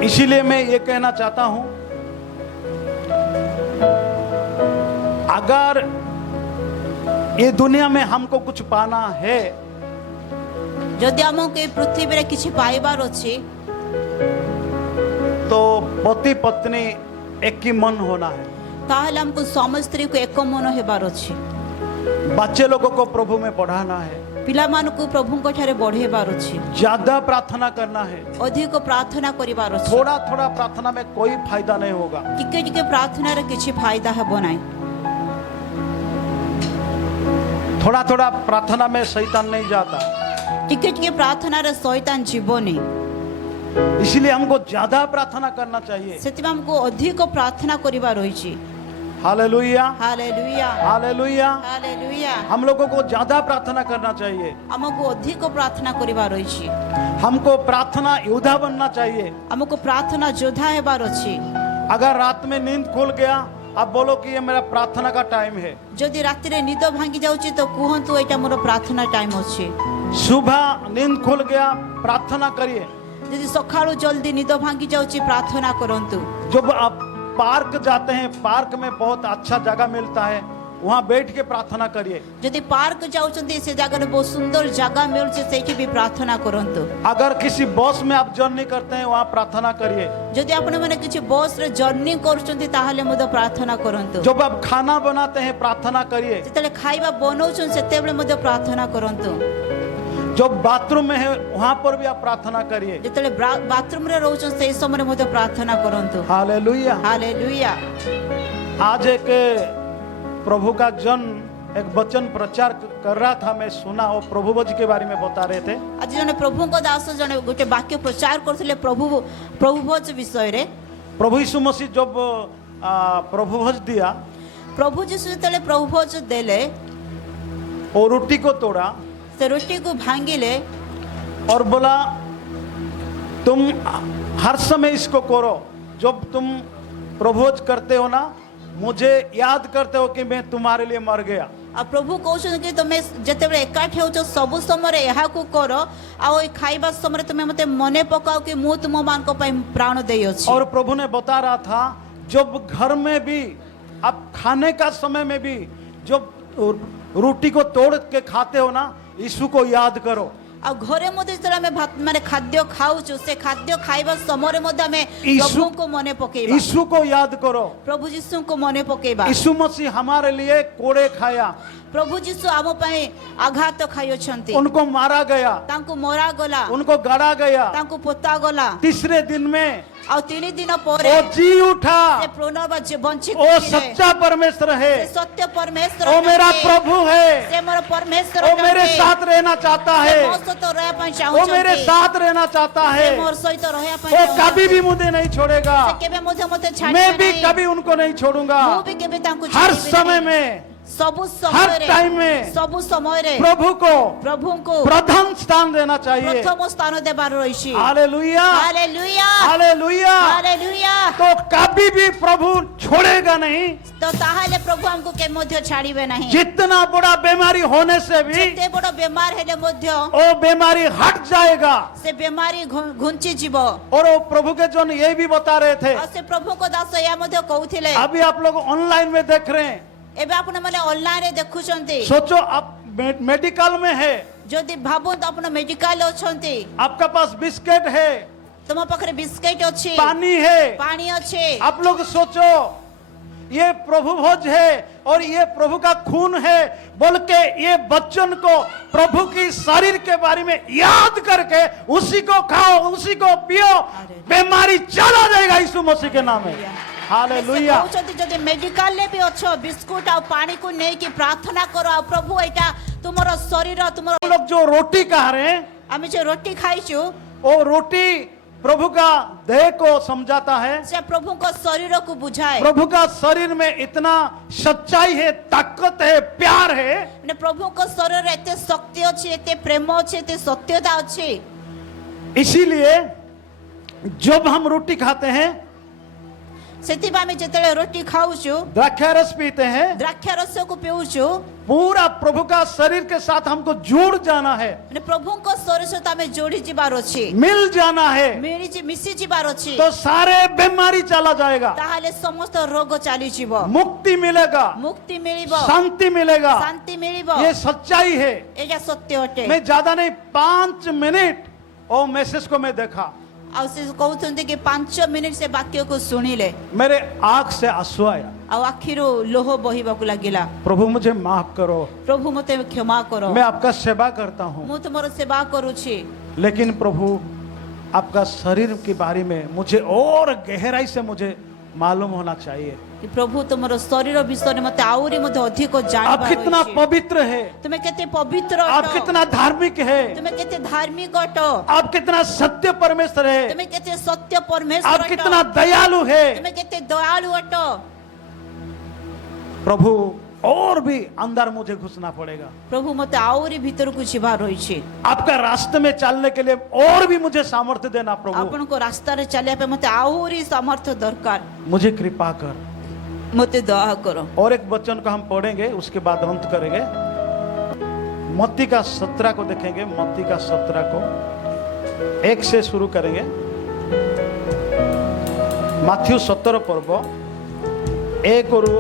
इसीलिए मैं ये कहना चाहता हूं, अगर ये दुनिया में हमको कुछ पाना है, ଯଦି ଆମକୁ ଏ ପୃଥିବୀରେ କିଛି ପାଇବାର ଅଛି तो पति पत्नी एक ही मन होना है। ତାହେଲେ ଆମକୁ ସ୍ୱାମୀ ସ୍ତ୍ରୀକୁ ଏକ ମନ ହେବାର ଅଛି। बच्चे लोगों को प्रभु में बढ़ाना है, ପିଲାମାନଙ୍କୁ ପ୍ରଭୁଙ୍କ ଠାରେ ବଢେଇବାର ଅଛି। ज्यादा प्रार्थना करना है। ଅଧିକ ପ୍ରାର୍ଥନା କରିବାର ଅଛି। थोड़ा थोड़ा प्रार्थना में कोई फायदा नहीं होगा। ଟିକେ ଟିକେ ପ୍ରାର୍ଥନାରେ କିଛି ଫାଇଦା ହେବ ନାହିଁ। थोड़ा थोड़ा प्रार्थना में शैतान नहीं जाता, ଟିକେ ଟିକେ ପ୍ରାର୍ଥନାରେ ଶୈତାନ ଯିବନି। इसलिए हमको ज्यादा प्रार्थना करना चाहिए। ସେଥିପାଇଁ ଆମକୁ ଅଧିକ ପ୍ରାର୍ଥନା କରିବା ରହିଛି। हालेलुया। ହାଲେଲୁୟା। हालेलुया। ହାଲେଲୁୟା। हम लोगों को ज्यादा प्रार्थना करना चाहिए। ଆମକୁ ଅଧିକ ପ୍ରାର୍ଥନା କରିବା ରହିଛି। हमको प्रार्थना योद्धा बनना चाहिए। ଆମକୁ ପ୍ରାର୍ଥନା ଯୋଦ୍ଧା ହେବାର ଅଛି। अगर रात में नींद खुल गया, अब बोलो कि ये मेरा प्रार्थना का टाइम है। ଯଦି ରାତିରେ ନିଦ ଭାଙ୍ଗି ଯାଉଛି ତ କୁହନ୍ତୁ ଏଇଟା ମୋର ପ୍ରାର୍ଥନା ଟାଇମ୍ ଅଛି। सुबह नींद खुल गया, प्रार्थना करिए। ଯଦି ସକାଳୁ ଜଲ୍ଦି ନିଦ ଭାଙ୍ଗି ଯାଉଛି ପ୍ରାର୍ଥନା କରନ୍ତୁ। जब आप पार्क जाते हैं, पार्क में बहुत अच्छा जगह मिलता है, वहाँ बैठ के प्रार्थना करिए। ଯଦି ପାର୍କ ଯାଉଛନ୍ତି ସେ ଜାଗାରେ ବହୁତ ସୁନ୍ଦର ଜାଗା ମିଳୁଛି, ସେଇଠି ବି ପ୍ରାର୍ଥନା କରନ୍ତୁ। अगर किसी बस में आप जर्नी करते हैं, वहाँ प्रार्थना करिए। ଯଦି ଆପଣମାନେ କିଛି ବସ୍ରେ ଜର୍ଣ୍ଣି କରୁଛନ୍ତି ତାହେଲେ ମଧ୍ୟ ପ୍ରାର୍ଥନା କରନ୍ତୁ। जब आप खाना बनाते हैं, प्रार्थना करिए। ଯେତେବେଳେ ଖାଇବା ବନଉଛନ୍ତି ସେତେବେଳେ ମଧ୍ୟ ପ୍ରାର୍ଥନା କରନ୍ତୁ। जब बाथरूम में है, वहाँ पर भी आप प्रार्थना करिए। ଯେତେବେଳେ ବାଥରୁମରେ ରହୁଛନ୍ତି ସେଇ ସମୟରେ ମଧ୍ୟ ପ୍ରାର୍ଥନା କରନ୍ତୁ। हालेलुया। ହାଲେଲୁୟା। आज एक प्रभु का जन एक वचन प्रचार कर रहा था, मैं सुना, और प्रभु भोज के बारे में बता रहे थे। ଆଜି ଜଣେ ପ୍ରଭୁଙ୍କ ଦାସ ଜଣେ ଗୋଟେ ବାକ୍ୟ ପ୍ରଚାର କରୁଥିଲେ ପ୍ରଭୁ ଭୋଜ ବିଷୟରେ। प्रभु यीशु मसीह जब प्रभु भोज दिया ପ୍ରଭୁ ଯୀଶୁ ଯେତେବେଳେ ପ୍ରଭୁ ଭୋଜ ଦେଲେ, और रोटी को तोड़ा ସେ ରୁଟିକୁ ଭାଙ୍ଗିଲେ और बोला, तुम हर समय इसको करो, जब तुम प्रभोज करते हो ना, मुझे याद करते हो कि मैं तुम्हारे लिए मर गया। ଆଉ ପ୍ରଭୁ କହୁଛନ୍ତି କି ତମେ ଯେତେବେଳେ ଏକାଠି ହେଉଛ ସବୁ ସମୟରେ ଏହାକୁ କର, ଆଉ ଏ ଖାଇବା ସମୟରେ ତୁମେ ମୋତେ ମନେ ପକାଅ କି ମୁଁ ତୁମମାନଙ୍କ ପାଇଁ ପ୍ରାଣ ଦେଇଅଛି। और प्रभु ने बता रहा था, जब घर में भी आप खाने का समय में भी जब रोटी को तोड़ के खाते हो ना, यीशु को याद करो। ଆଉ ଘରେ ମଧ୍ୟ ଯେତେବେଳେ ଆମେ ମାନେ ଖାଦ୍ୟ ଖାଉଛୁ ସେ ଖାଦ୍ୟ ଖାଇବା ସମୟରେ ମଧ୍ୟ ଆମେ यीशु- ପ୍ରଭୁଙ୍କୁ ମନେ ପକେଇବା यीशु को याद करो। ପ୍ରଭୁ ଯୀଶୁଙ୍କୁ ମନେ ପକେଇବା यीशु मसीह हमारे लिए कोड़े खाया, ପ୍ରଭୁ ଯୀଶୁ ଆମ ପାଇଁ ଆଘାତ ଖାଇଅଛନ୍ତି उनको मारा गया, ତାଙ୍କୁ ମରାଗଲା उनको गड़ा गया। ତାଙ୍କୁ ପୋତାଗଲା तीसरे दिन में ଆଉ 3 ଦିନ ପରେ वो जी उठा। ସେ ପୁନର୍ବାର ବଞ୍ଚିତ वो ଥିଲେ। सच्चा परमेश्वर है, ସେ ସତ୍ୟ ପରମେଶ୍ୱର वो मेरा ଅଟନ୍ତି। प्रभु है, ସେ ମୋର ପରମେଶ୍ୱର वो मेरे ଅଟନ୍ତି। साथ रहना चाहता ସେ है, ମୋ ସହିତ ରହିବା ପାଇଁ वो मेरे ଚାହୁଁଛନ୍ତି साथ रहना चाहता ସେ है। ମୋର ସହିତ ରହିବା ପାଇଁ वो ଚାହୁଁଛନ୍ତି। कभी भी मुझे नहीं छोड़ेगा, ସେ କେବେ ମଧ୍ୟ ମୋତେ मैं ଛାଡ଼ିବେ भी ନାହିଁ। कभी उनको नहीं छोड़ूंगा। ମୁଁ ବି କେବେ ତାଙ୍କୁ हर ଛାଡ଼ିବି समय ନାହିଁ। में ସବୁ हर ସମୟରେ टाइम में ସବୁ ସମୟରେ प्रभु को ପ୍ରଭୁଙ୍କୁ प्रथम स्थान देना चाहिए। ପ୍ରଥମ ସ୍ଥାନ ଦେବାର ରହିଛି हालेलुया, ହାଲେଲୁୟା हालेलुया। ହାଲେଲୁୟା तो कभी भी प्रभु छोड़ेगा नहीं। ତ ତାହେଲେ ପ୍ରଭୁ ଆମକୁ କେବେ ମଧ୍ୟ ଛାଡ଼ିବେ ନାହିଁ जितना बड़ा बीमारी होने से भी ଯେତେ ବଡ଼ ବେମାର ହେଲେ ମଧ୍ୟ वो बीमारी हट जाएगा। ସେ ବେମାରୀ ଘୁଞ୍ଚି ଯିବ और वो प्रभु के जन ये भी बता रहे थे, ଆଉ ସେ ପ୍ରଭୁଙ୍କ ଦାସ ଏହା ମଧ୍ୟ କହୁଥିଲେ अभी आप लोग ऑनलाइन में देख रहे हैं, ଏବେ ଆପଣମାନେ ଅନଲାଇନରେ ଦେଖୁଛନ୍ତି सोचो आप मेडिकल में है, ଯଦି ଭାବନ୍ତୁ ଆପଣ ମେଡିକାଲ ଅଛନ୍ତି आपका पास बिस्किट है, ତୁମ ପାଖରେ ବିସ୍କେଟ ଅଛି पानी है, ପାଣି ଅଛି आप लोग सोचो ये प्रभु भोज है और ये प्रभु का खून है बोल के ये बच्चन को प्रभु की शरीर के बारे में याद करके उसी को खाओ, उसी को पियो, बीमारी चला जाएगा यीशु मसीह के नाम में। ସେ हालेलुया। କହୁଛନ୍ତି ଯଦି ମେଡିକାଲରେ ବି ଅଛ ବିସ୍କୁଟ ଆଉ ପାଣିକୁ ନେଇକି ପ୍ରାର୍ଥନା କର ଆଉ ପ୍ରଭୁ ଏଇଟା ତୁମର ଶରୀର ତୁମର हम लोग जो रोटी खा रहे हैं ଆମେ ଯୋଉ ରୋଟି ଖାଇଛୁ वो रोटी प्रभु का देह को समझाता है। ସେ ପ୍ରଭୁଙ୍କ ଶରୀରକୁ ବୁଝାଏ प्रभु का शरीर में इतना सच्चाई है, ताकत है, प्यार है। ମାନେ ପ୍ରଭୁଙ୍କ ଶରୀରରେ ଏତେ ଶକ୍ତି ଅଛି ଏତେ ପ୍ରେମ ଅଛି ଏତେ ସତ୍ୟତା ଅଛି इसीलिए जब हम रोटी खाते हैं, ସେଥିପାଇଁ ଆମେ ଯେତେବେଳେ ରୋଟି ଖାଉଛୁ द्राक्षा रस पीते हैं, ଦ୍ରାକ୍ଷା ରସକୁ ପିଉଛୁ पूरा प्रभु का शरीर के साथ हमको जुड़ जाना है, ମାନେ ପ୍ରଭୁଙ୍କ ଶରୀର ସହିତ ଆମେ ଯୋଡ଼ି ଯିବାର ଅଛି मिल जाना है, ମିଶି ଯିବାର ଅଛି तो सारे बीमारी चला जाएगा, ତାହେଲେ ସମସ୍ତ ରୋଗ ଚାଲିଯିବ मुक्ति मिलेगा, ମୁକ୍ତି ମିଳିବ शांति मिलेगा। ଶାନ୍ତି ମିଳିବ ये सच्चाई है। ଏଇଟା ସତ୍ୟ ଅଟେ मैं ज्यादा नहीं 5 मिनट वो मैसेज को मैं देखा, ଆଉ ସେ କହୁଛନ୍ତି କି 5 ମିନିଟ ସେ ବାକ୍ୟକୁ ଶୁଣିଲେ मेरे आंख से आंसू आया। ଆଉ ଆଖିରୁ ଲୋହ ବହିବାକୁ ଲାଗିଲା प्रभु मुझे माफ करो, ପ୍ରଭୁ ମୋତେ କ୍ଷମା କର मैं आपका सेवा करता हूँ, ମୁଁ ତୁମର ସେବା କରୁଛି लेकिन प्रभु आपका शरीर के बारे में मुझे और गहराई से मुझे मालूम होना चाहिए। କି ପ୍ରଭୁ ତୁମର ଶରୀର ବିଷୟରେ ମୋତେ ଆହୁରି ମଧ୍ୟ ଅଧିକ आप ଜାଣିବାର कितना ଅଛି पवित्र है, ତୁମେ କେତେ ପବିତ୍ର आप ଅଟ कितना धार्मिक है, ତୁମେ କେତେ ଧାର୍ମିକ ଅଟ आप कितना सत्य परमेश्वर है, ତୁମେ କେତେ ସତ୍ୟ ପରମେଶ୍ୱର आप ଅଟ कितना दयालु है। ତୁମେ କେତେ ଦୟାଳୁ ଅଟ प्रभु और भी अंदर मुझे घुसना पड़ेगा, ପ୍ରଭୁ ମୋତେ ଆହୁରି ଭିତରକୁ ଯିବାର ରହିଛି आपका रास्ते में चलने के लिए और भी मुझे सामर्थ्य देना प्रभु, ଆପଣଙ୍କ ରାସ୍ତାରେ ଚାଲିବା ପାଇଁ ମୋତେ ଆହୁରି ସାମର୍ଥ୍ୟ ଦରକାର मुझे कृपा कर। ମୋତେ ଦୟା କର और एक वचन को हम पढ़ेंगे, उसके बाद अंत करेंगे। मत्ती का 17 को देखेंगे, मत्ती का 17 को 1 से शुरू करेंगे। माथ्यू 17 पर्व 1 रु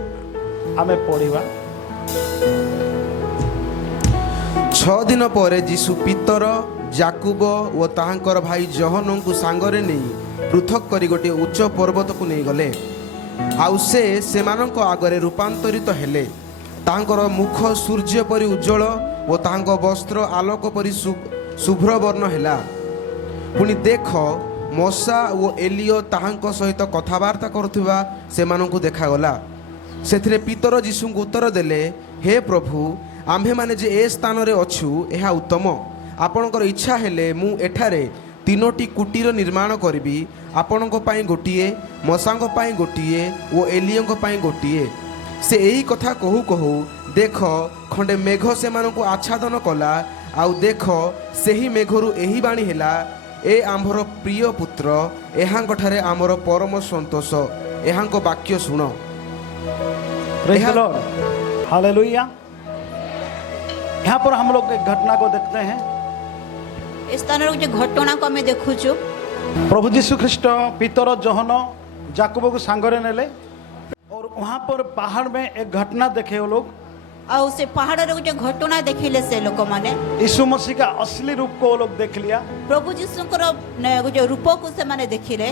आमे पढ़िबा। 6 दिन पर जीशु पितर जाकुब ओ ताहांकर भाई जहनଙ୍କୁ ସାଙ୍ଗରେ ନେଇ ପୃଥକ କରି ଗୋଟିଏ ଉଚ୍ଚ ପର୍ବତକୁ ନେଇ ଗଲେ। ଆଉ ସେ ସେମାନଙ୍କ ଆଗରେ ରୂପାନ୍ତରିତ ହେଲେ। ତାଙ୍କର ମୁଖ ସୂର୍ଯ୍ୟ ପରି ଉଜ୍ଜଳ ଓ ତାଙ୍କ ବସ୍ତ୍ର ଆଲୋକ ପରି ଶୁଭ୍ର ବର୍ଣ୍ଣ ହେଲା। ପୁଣି ଦେଖ ମଶା ଓ ଏଲିଓ ତାହାଙ୍କ ସହିତ କଥାବାର୍ତ୍ତା କରୁଥିବା ସେମାନଙ୍କୁ ଦେଖାଗଲା। ସେଥିରେ ପିତର ଯୀଶୁଙ୍କୁ ଉତ୍ତର ଦେଲେ, ହେ ପ୍ରଭୁ, ଆମ୍ଭେମାନେ ଯେ ଏ ସ୍ଥାନରେ ଅଛୁ ଏହା ଉତ୍ତମ। ଆପଣଙ୍କର ଇଚ୍ଛା ହେଲେ ମୁଁ ଏଠାରେ 3ଟି କୁଟୀର ନିର୍ମାଣ କରିବି, ଆପଣଙ୍କ ପାଇଁ ଗୋଟିଏ, ମଶାଙ୍କ ପାଇଁ ଗୋଟିଏ ଓ ଏଲିଓଙ୍କ ପାଇଁ ଗୋଟିଏ। ସେ ଏହି କଥା କହୁ କହୁ ଦେଖ ଖଣ୍ଡେ ମେଘ ସେମାନଙ୍କୁ ଆଚ୍ଛାଦନ କଲା। ଆଉ ଦେଖ ସେହି ମେଘରୁ ଏହି ବାଣୀ ହେଲା, ଏ ଆମ୍ଭର ପ୍ରିୟ ପୁତ୍ର, ଏହାଙ୍କଠାରେ ଆମର ପରମ ସନ୍ତୋଷ, ଏହାଙ୍କ ବାକ୍ୟ ଶୁଣ। Praise the Lord, hallelujah. यहाँ पर हम लोग एक घटना को देखते हैं। ଏ ସ୍ଥାନରେ ଗୋଟେ ଘଟଣାକୁ ଆମେ ଦେଖୁଛୁ प्रभु यीशु ख्रिस्ट पितर जहन जाकुब को सांगरे नेले और वहाँ पर पहाड़ में एक घटना देखे वो लोग। ଆଉ ସେ ପାହାଡ଼ରେ ଗୋଟେ ଘଟଣା ଦେଖିଲେ ସେ ଲୋକମାନେ यीशु मसीह का असली रूप को वो लोग देख लिया। ପ୍ରଭୁ ଯୀଶୁଙ୍କର ଗୋଟେ ରୂପକୁ ସେମାନେ ଦେଖିଲେ।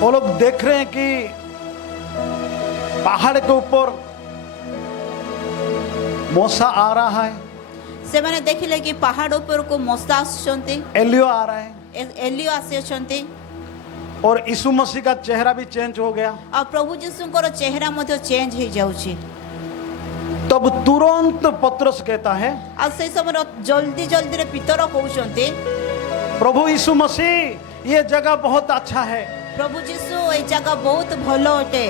वो लोग देख रहे हैं कि पहाड़ के ऊपर मूसा आ रहा है, ସେମାନେ ଦେଖିଲେ କି ପାହାଡ଼ ଉପରକୁ ମଶା ଆସୁଛନ୍ତି, एलियो आ रहा है, ଏଲିଓ ଆସିଅଛନ୍ତି और यीशु मसीह का चेहरा भी चेंज हो गया। ଆଉ ପ୍ରଭୁ ଯୀଶୁଙ୍କର ଚେହେରା ମଧ୍ୟ ଚେଞ୍ଜ ହେଇଯାଉଛି। तब तुरंत पतरस कहता है, ଆଉ ସେଇ ସମୟରେ ଜଲ୍ଦି ଜଲ୍ଦିରେ ପିତର କହୁଛନ୍ତି प्रभु यीशु मसीह ये जगह बहुत अच्छा है, ପ୍ରଭୁ ଯୀଶୁ ଏଇ ଜାଗା ବହୁତ ଭଲ ଅଟେ।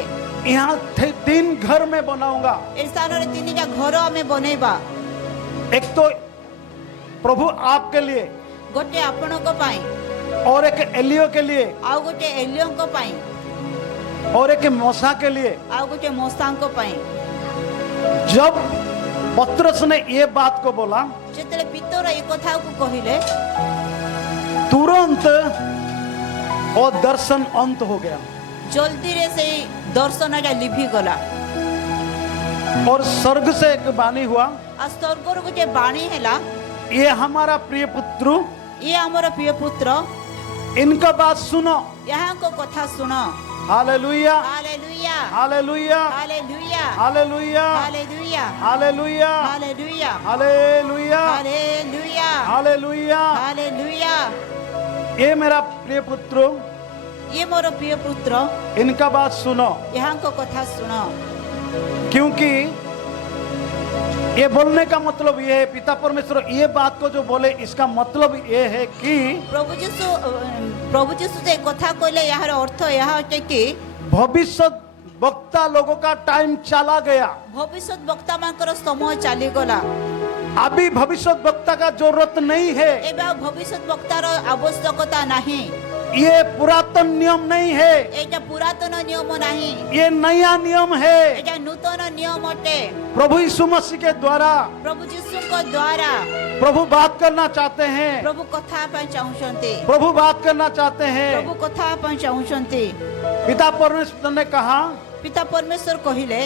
यहाँ 3 घर में बनाऊंगा। ଏ ସ୍ଥାନରେ 3ଟା ଘର ଆମେ ବନେଇବା, एक तो प्रभु आपके लिए, ଗୋଟେ ଆପଣଙ୍କ ପାଇଁ, और एक एलियो के लिए, ଆଉ ଗୋଟେ ଏଲିଓଙ୍କ ପାଇଁ, और एक मूसा के लिए। ଆଉ ଗୋଟେ ମଶାଙ୍କ ପାଇଁ। जब पतरस ने ये बात को बोला, ଯେତେବେଳେ ପିତର ଏ କଥାକୁ କହିଲେ तुरंत वो दर्शन अंत हो गया ଜଲ୍ଦିରେ ସେଇ ଦର୍ଶନଟା ଲିଭିଗଲା। और स्वर्ग से एक वाणी हुआ, ଆଉ ସ୍ୱର୍ଗରୁ ଗୋଟେ ବାଣୀ ହେଲା, ये हमारा प्रिय पुत्र, ଇଏ ଆମର ପ୍ରିୟ ପୁତ୍ର, इनका बात सुनो। ଏହାଙ୍କ କଥା ଶୁଣ। Hallelujah, hallelujah, hallelujah, hallelujah, hallelujah, hallelujah, hallelujah, hallelujah, hallelujah, hallelujah, hallelujah. Hallelujah. ये मेरा प्रिय पुत्र, ଇଏ ମୋର ପ୍ରିୟ ପୁତ୍ର, इनका बात सुनो। ଏହାଙ୍କ କଥା ଶୁଣ। क्योंकि ये बोलने का मतलब ये है, पिता परमेश्वर ये बात को जो बोले इसका मतलब ये है कि ପ୍ରଭୁ ଯୀଶୁ ଯେ କଥା କହିଲେ ଏହାର ଅର୍ଥ ଏହା ଅଟେ କି भविष्य वक्ता लोगों का टाइम चला गया। ଭବିଷ୍ୟତ ବକ୍ତାମାନଙ୍କର ସମୟ ଚାଲିଗଲା। अभी भविष्य वक्ता का जरूरत नहीं है। ଏବେ ଆଉ ଭବିଷ୍ୟତ ବକ୍ତାର ଆବଶ୍ୟକତା ନାହିଁ। ये पुरातन नियम नहीं है, ଏଇଟା ପୁରାତନ ନିୟମ ନାହିଁ, ये नया नियम है। ଏଇଟା ନୂତନ ନିୟମ ଅଟେ। प्रभु यीशु मसीह के द्वारा ପ୍ରଭୁ ଯୀଶୁଙ୍କ ଦ୍ୱାରା प्रभु बात करना चाहते हैं, ପ୍ରଭୁ କଥା ପାଇଁ ଚାହୁଁଛନ୍ତି, प्रभु बात करना चाहते हैं। ପ୍ରଭୁ କଥା ପାଇଁ ଚାହୁଁଛନ୍ତି। पिता परमेश्वर ने कहा, ପିତା ପରମେଶ୍ୱର କହିଲେ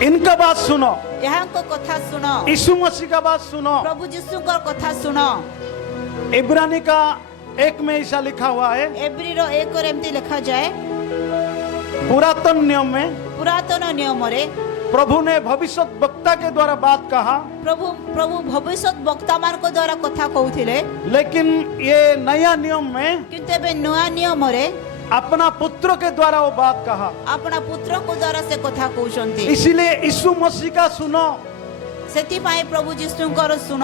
इनका बात सुनो, ଏହାଙ୍କ କଥା ଶୁଣ, यीशु मसीह का बात सुनो। ପ୍ରଭୁ ଯୀଶୁଙ୍କର କଥା ଶୁଣ। इब्रानी का 1 में ऐसा लिखा हुआ है, ଏବ୍ରିର 1ରେ ଏମିତି ଲେଖାଯାଏ, पुरातन नियम में ପୁରାତନ ନିୟମରେ प्रभु ने भविष्य वक्ता के द्वारा बात कहा, ପ୍ରଭୁ ଭବିଷ୍ୟତ ବକ୍ତାମାନଙ୍କ ଦ୍ୱାରା କଥା କହୁଥିଲେ, लेकिन ये नया नियम में କିନ୍ତୁ ଏବେ ନୂଆ ନିୟମରେ अपना पुत्र के द्वारा वो बात कहा। ଆପଣା ପୁତ୍ରଙ୍କ ଦ୍ୱାରା ସେ କଥା କହୁଛନ୍ତି। इसीलिए यीशु मसीह का सुनो। ସେଥିପାଇଁ ପ୍ରଭୁ ଯୀଶୁଙ୍କର ଶୁଣ।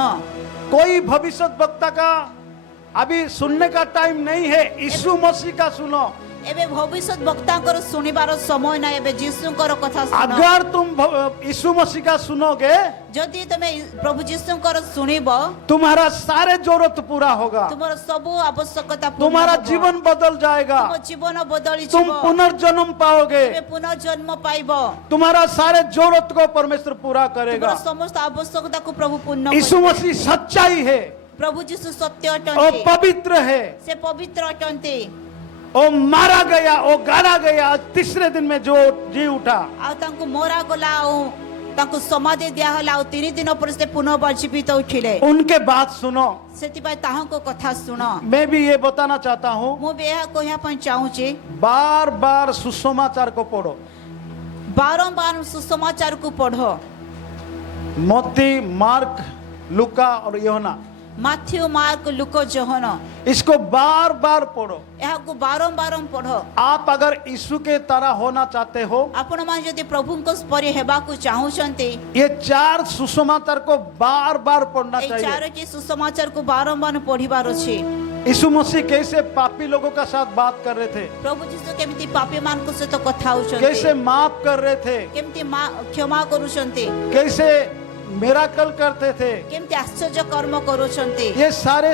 कोई भविष्य वक्ता का अभी सुनने का टाइम नहीं है, यीशु मसीह का सुनो। ଏବେ ଭବିଷ୍ୟତ ବକ୍ତାଙ୍କର ଶୁଣିବାର ସମୟ ନାହିଁ, ଏବେ ଯୀଶୁଙ୍କର କଥା ଶୁଣ। अगर तुम यीशु मसीह का सुनोगे, ଯଦି ତମେ ପ୍ରଭୁ ଯୀଶୁଙ୍କର ଶୁଣିବ, तुम्हारा सारे जरूरत पूरा होगा, ତୁମର ସବୁ ଆବଶ୍ୟକତା ପୂର୍ଣ୍ଣ तुम्हारा ହେବ। जीवन बदल जाएगा, ତୁମ ଜୀବନ ବଦଳିଯିବ, तुम पुनर्जन्म पाओगे, ତୁମେ ପୁନର୍ଜନ୍ମ ପାଇବ, तुम्हारा सारे जरूरत को परमेश्वर पूरा ତୁମର करेगा। ସମସ୍ତ ଆବଶ୍ୟକତାକୁ ପ୍ରଭୁ ପୂର୍ଣ୍ଣ यीशु କରିବେ। मसीह सच्चाई है ପ୍ରଭୁ ଯୀଶୁ ସତ୍ୟ और ଅଟନ୍ତି, पवित्र है। ସେ ପବିତ୍ର ଅଟନ୍ତି। वो मारा गया, वो गाड़ा गया, तीसरे दिन में जो जी उठा। ଆଉ ତାଙ୍କୁ ମରାଗଲା, ଆଉ ତାଙ୍କୁ ସମାଧି ଦିଆହେଲା, ଆଉ 3 ଦିନ ପରେ ସେ ପୁନର୍ବାର ଜୀବିତ ଉଠିଲେ। उनके बात सुनो। ସେଥିପାଇଁ ତାହାଙ୍କ କଥା ଶୁଣ। मैं भी ये बताना चाहता हूँ, ମୁଁ ବି ଏହା କହିବା ପାଇଁ ଚାହୁଁଛି, बार बार सुसमाचार को पढ़ो। ବାରମ୍ବାର ସୁସମାଚାରକୁ ପଢ। मोती, मार्क, लुका और यूहन्ना, ମାଥ୍ୟୁ, ମାର୍କ, ଲୁକ, ଯୋହନ, इसको बार बार पढ़ो। ଏହାକୁ ବାରମ୍ବାର ପଢ। आप अगर यीशु के तरह होना चाहते हो, ଆପଣମାନେ ଯଦି ପ୍ରଭୁଙ୍କ ପରି ହେବାକୁ ଚାହୁଁଛନ୍ତି, ये 4 सुसमाचार को बार बार पढ़ना ଏଇ चाहिए। 4ଟି ସୁସମାଚାରକୁ ବାରମ୍ବାର ପଢିବାର ଅଛି। यीशु मसीह कैसे पापी लोगों का साथ बात कर रहे थे, ପ୍ରଭୁ ଯୀଶୁ କେମିତି ପାପୀମାନଙ୍କ ସହିତ କଥା कैसे ହଉଛନ୍ତି, माफ कर रहे थे, କେମିତି କ୍ଷମା କରୁଛନ୍ତି, कैसे मिराकल करते थे। କେମିତି ଆଶ୍ଚର୍ଯ୍ୟ କର୍ମ କରୁଛନ୍ତି। ये सारे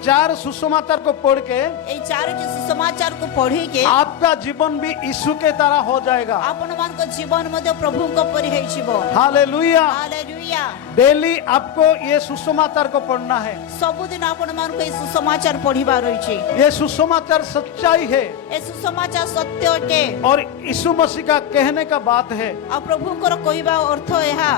4 सुसमाचार को पढ़ के ଏଇ 4ଟି ସୁସମାଚାରକୁ ପଢିକି आपका जीवन भी यीशु के तरह हो जाएगा। ଆପଣମାନଙ୍କ ଜୀବନ ମଧ୍ୟ ପ୍ରଭୁଙ୍କ ପରି ହେଇଯିବ। हालेलुया। ହାଲେଲୁୟା। हालेलुया डेली आपको ये सुसमाचार को पढ़ना है। सबुदिन आपण मानक ए सुसमाचार पढ़िबार होइछि। ये सुसमाचार सच्चाई है ए सुसमाचार सत्य अटे और यीशु मसीह का कहने का बात है। आ प्रभुंकर कहवा अर्थ एहा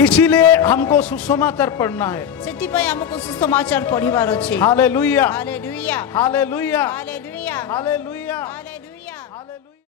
इसीलिए हमको सुसमाचार पढ़ना है। सेति पय हमको सुसमाचार पढ़िबार अछि। Hallelujah hallelujah hallelujah hallelujah hallelujah. Hallelujah.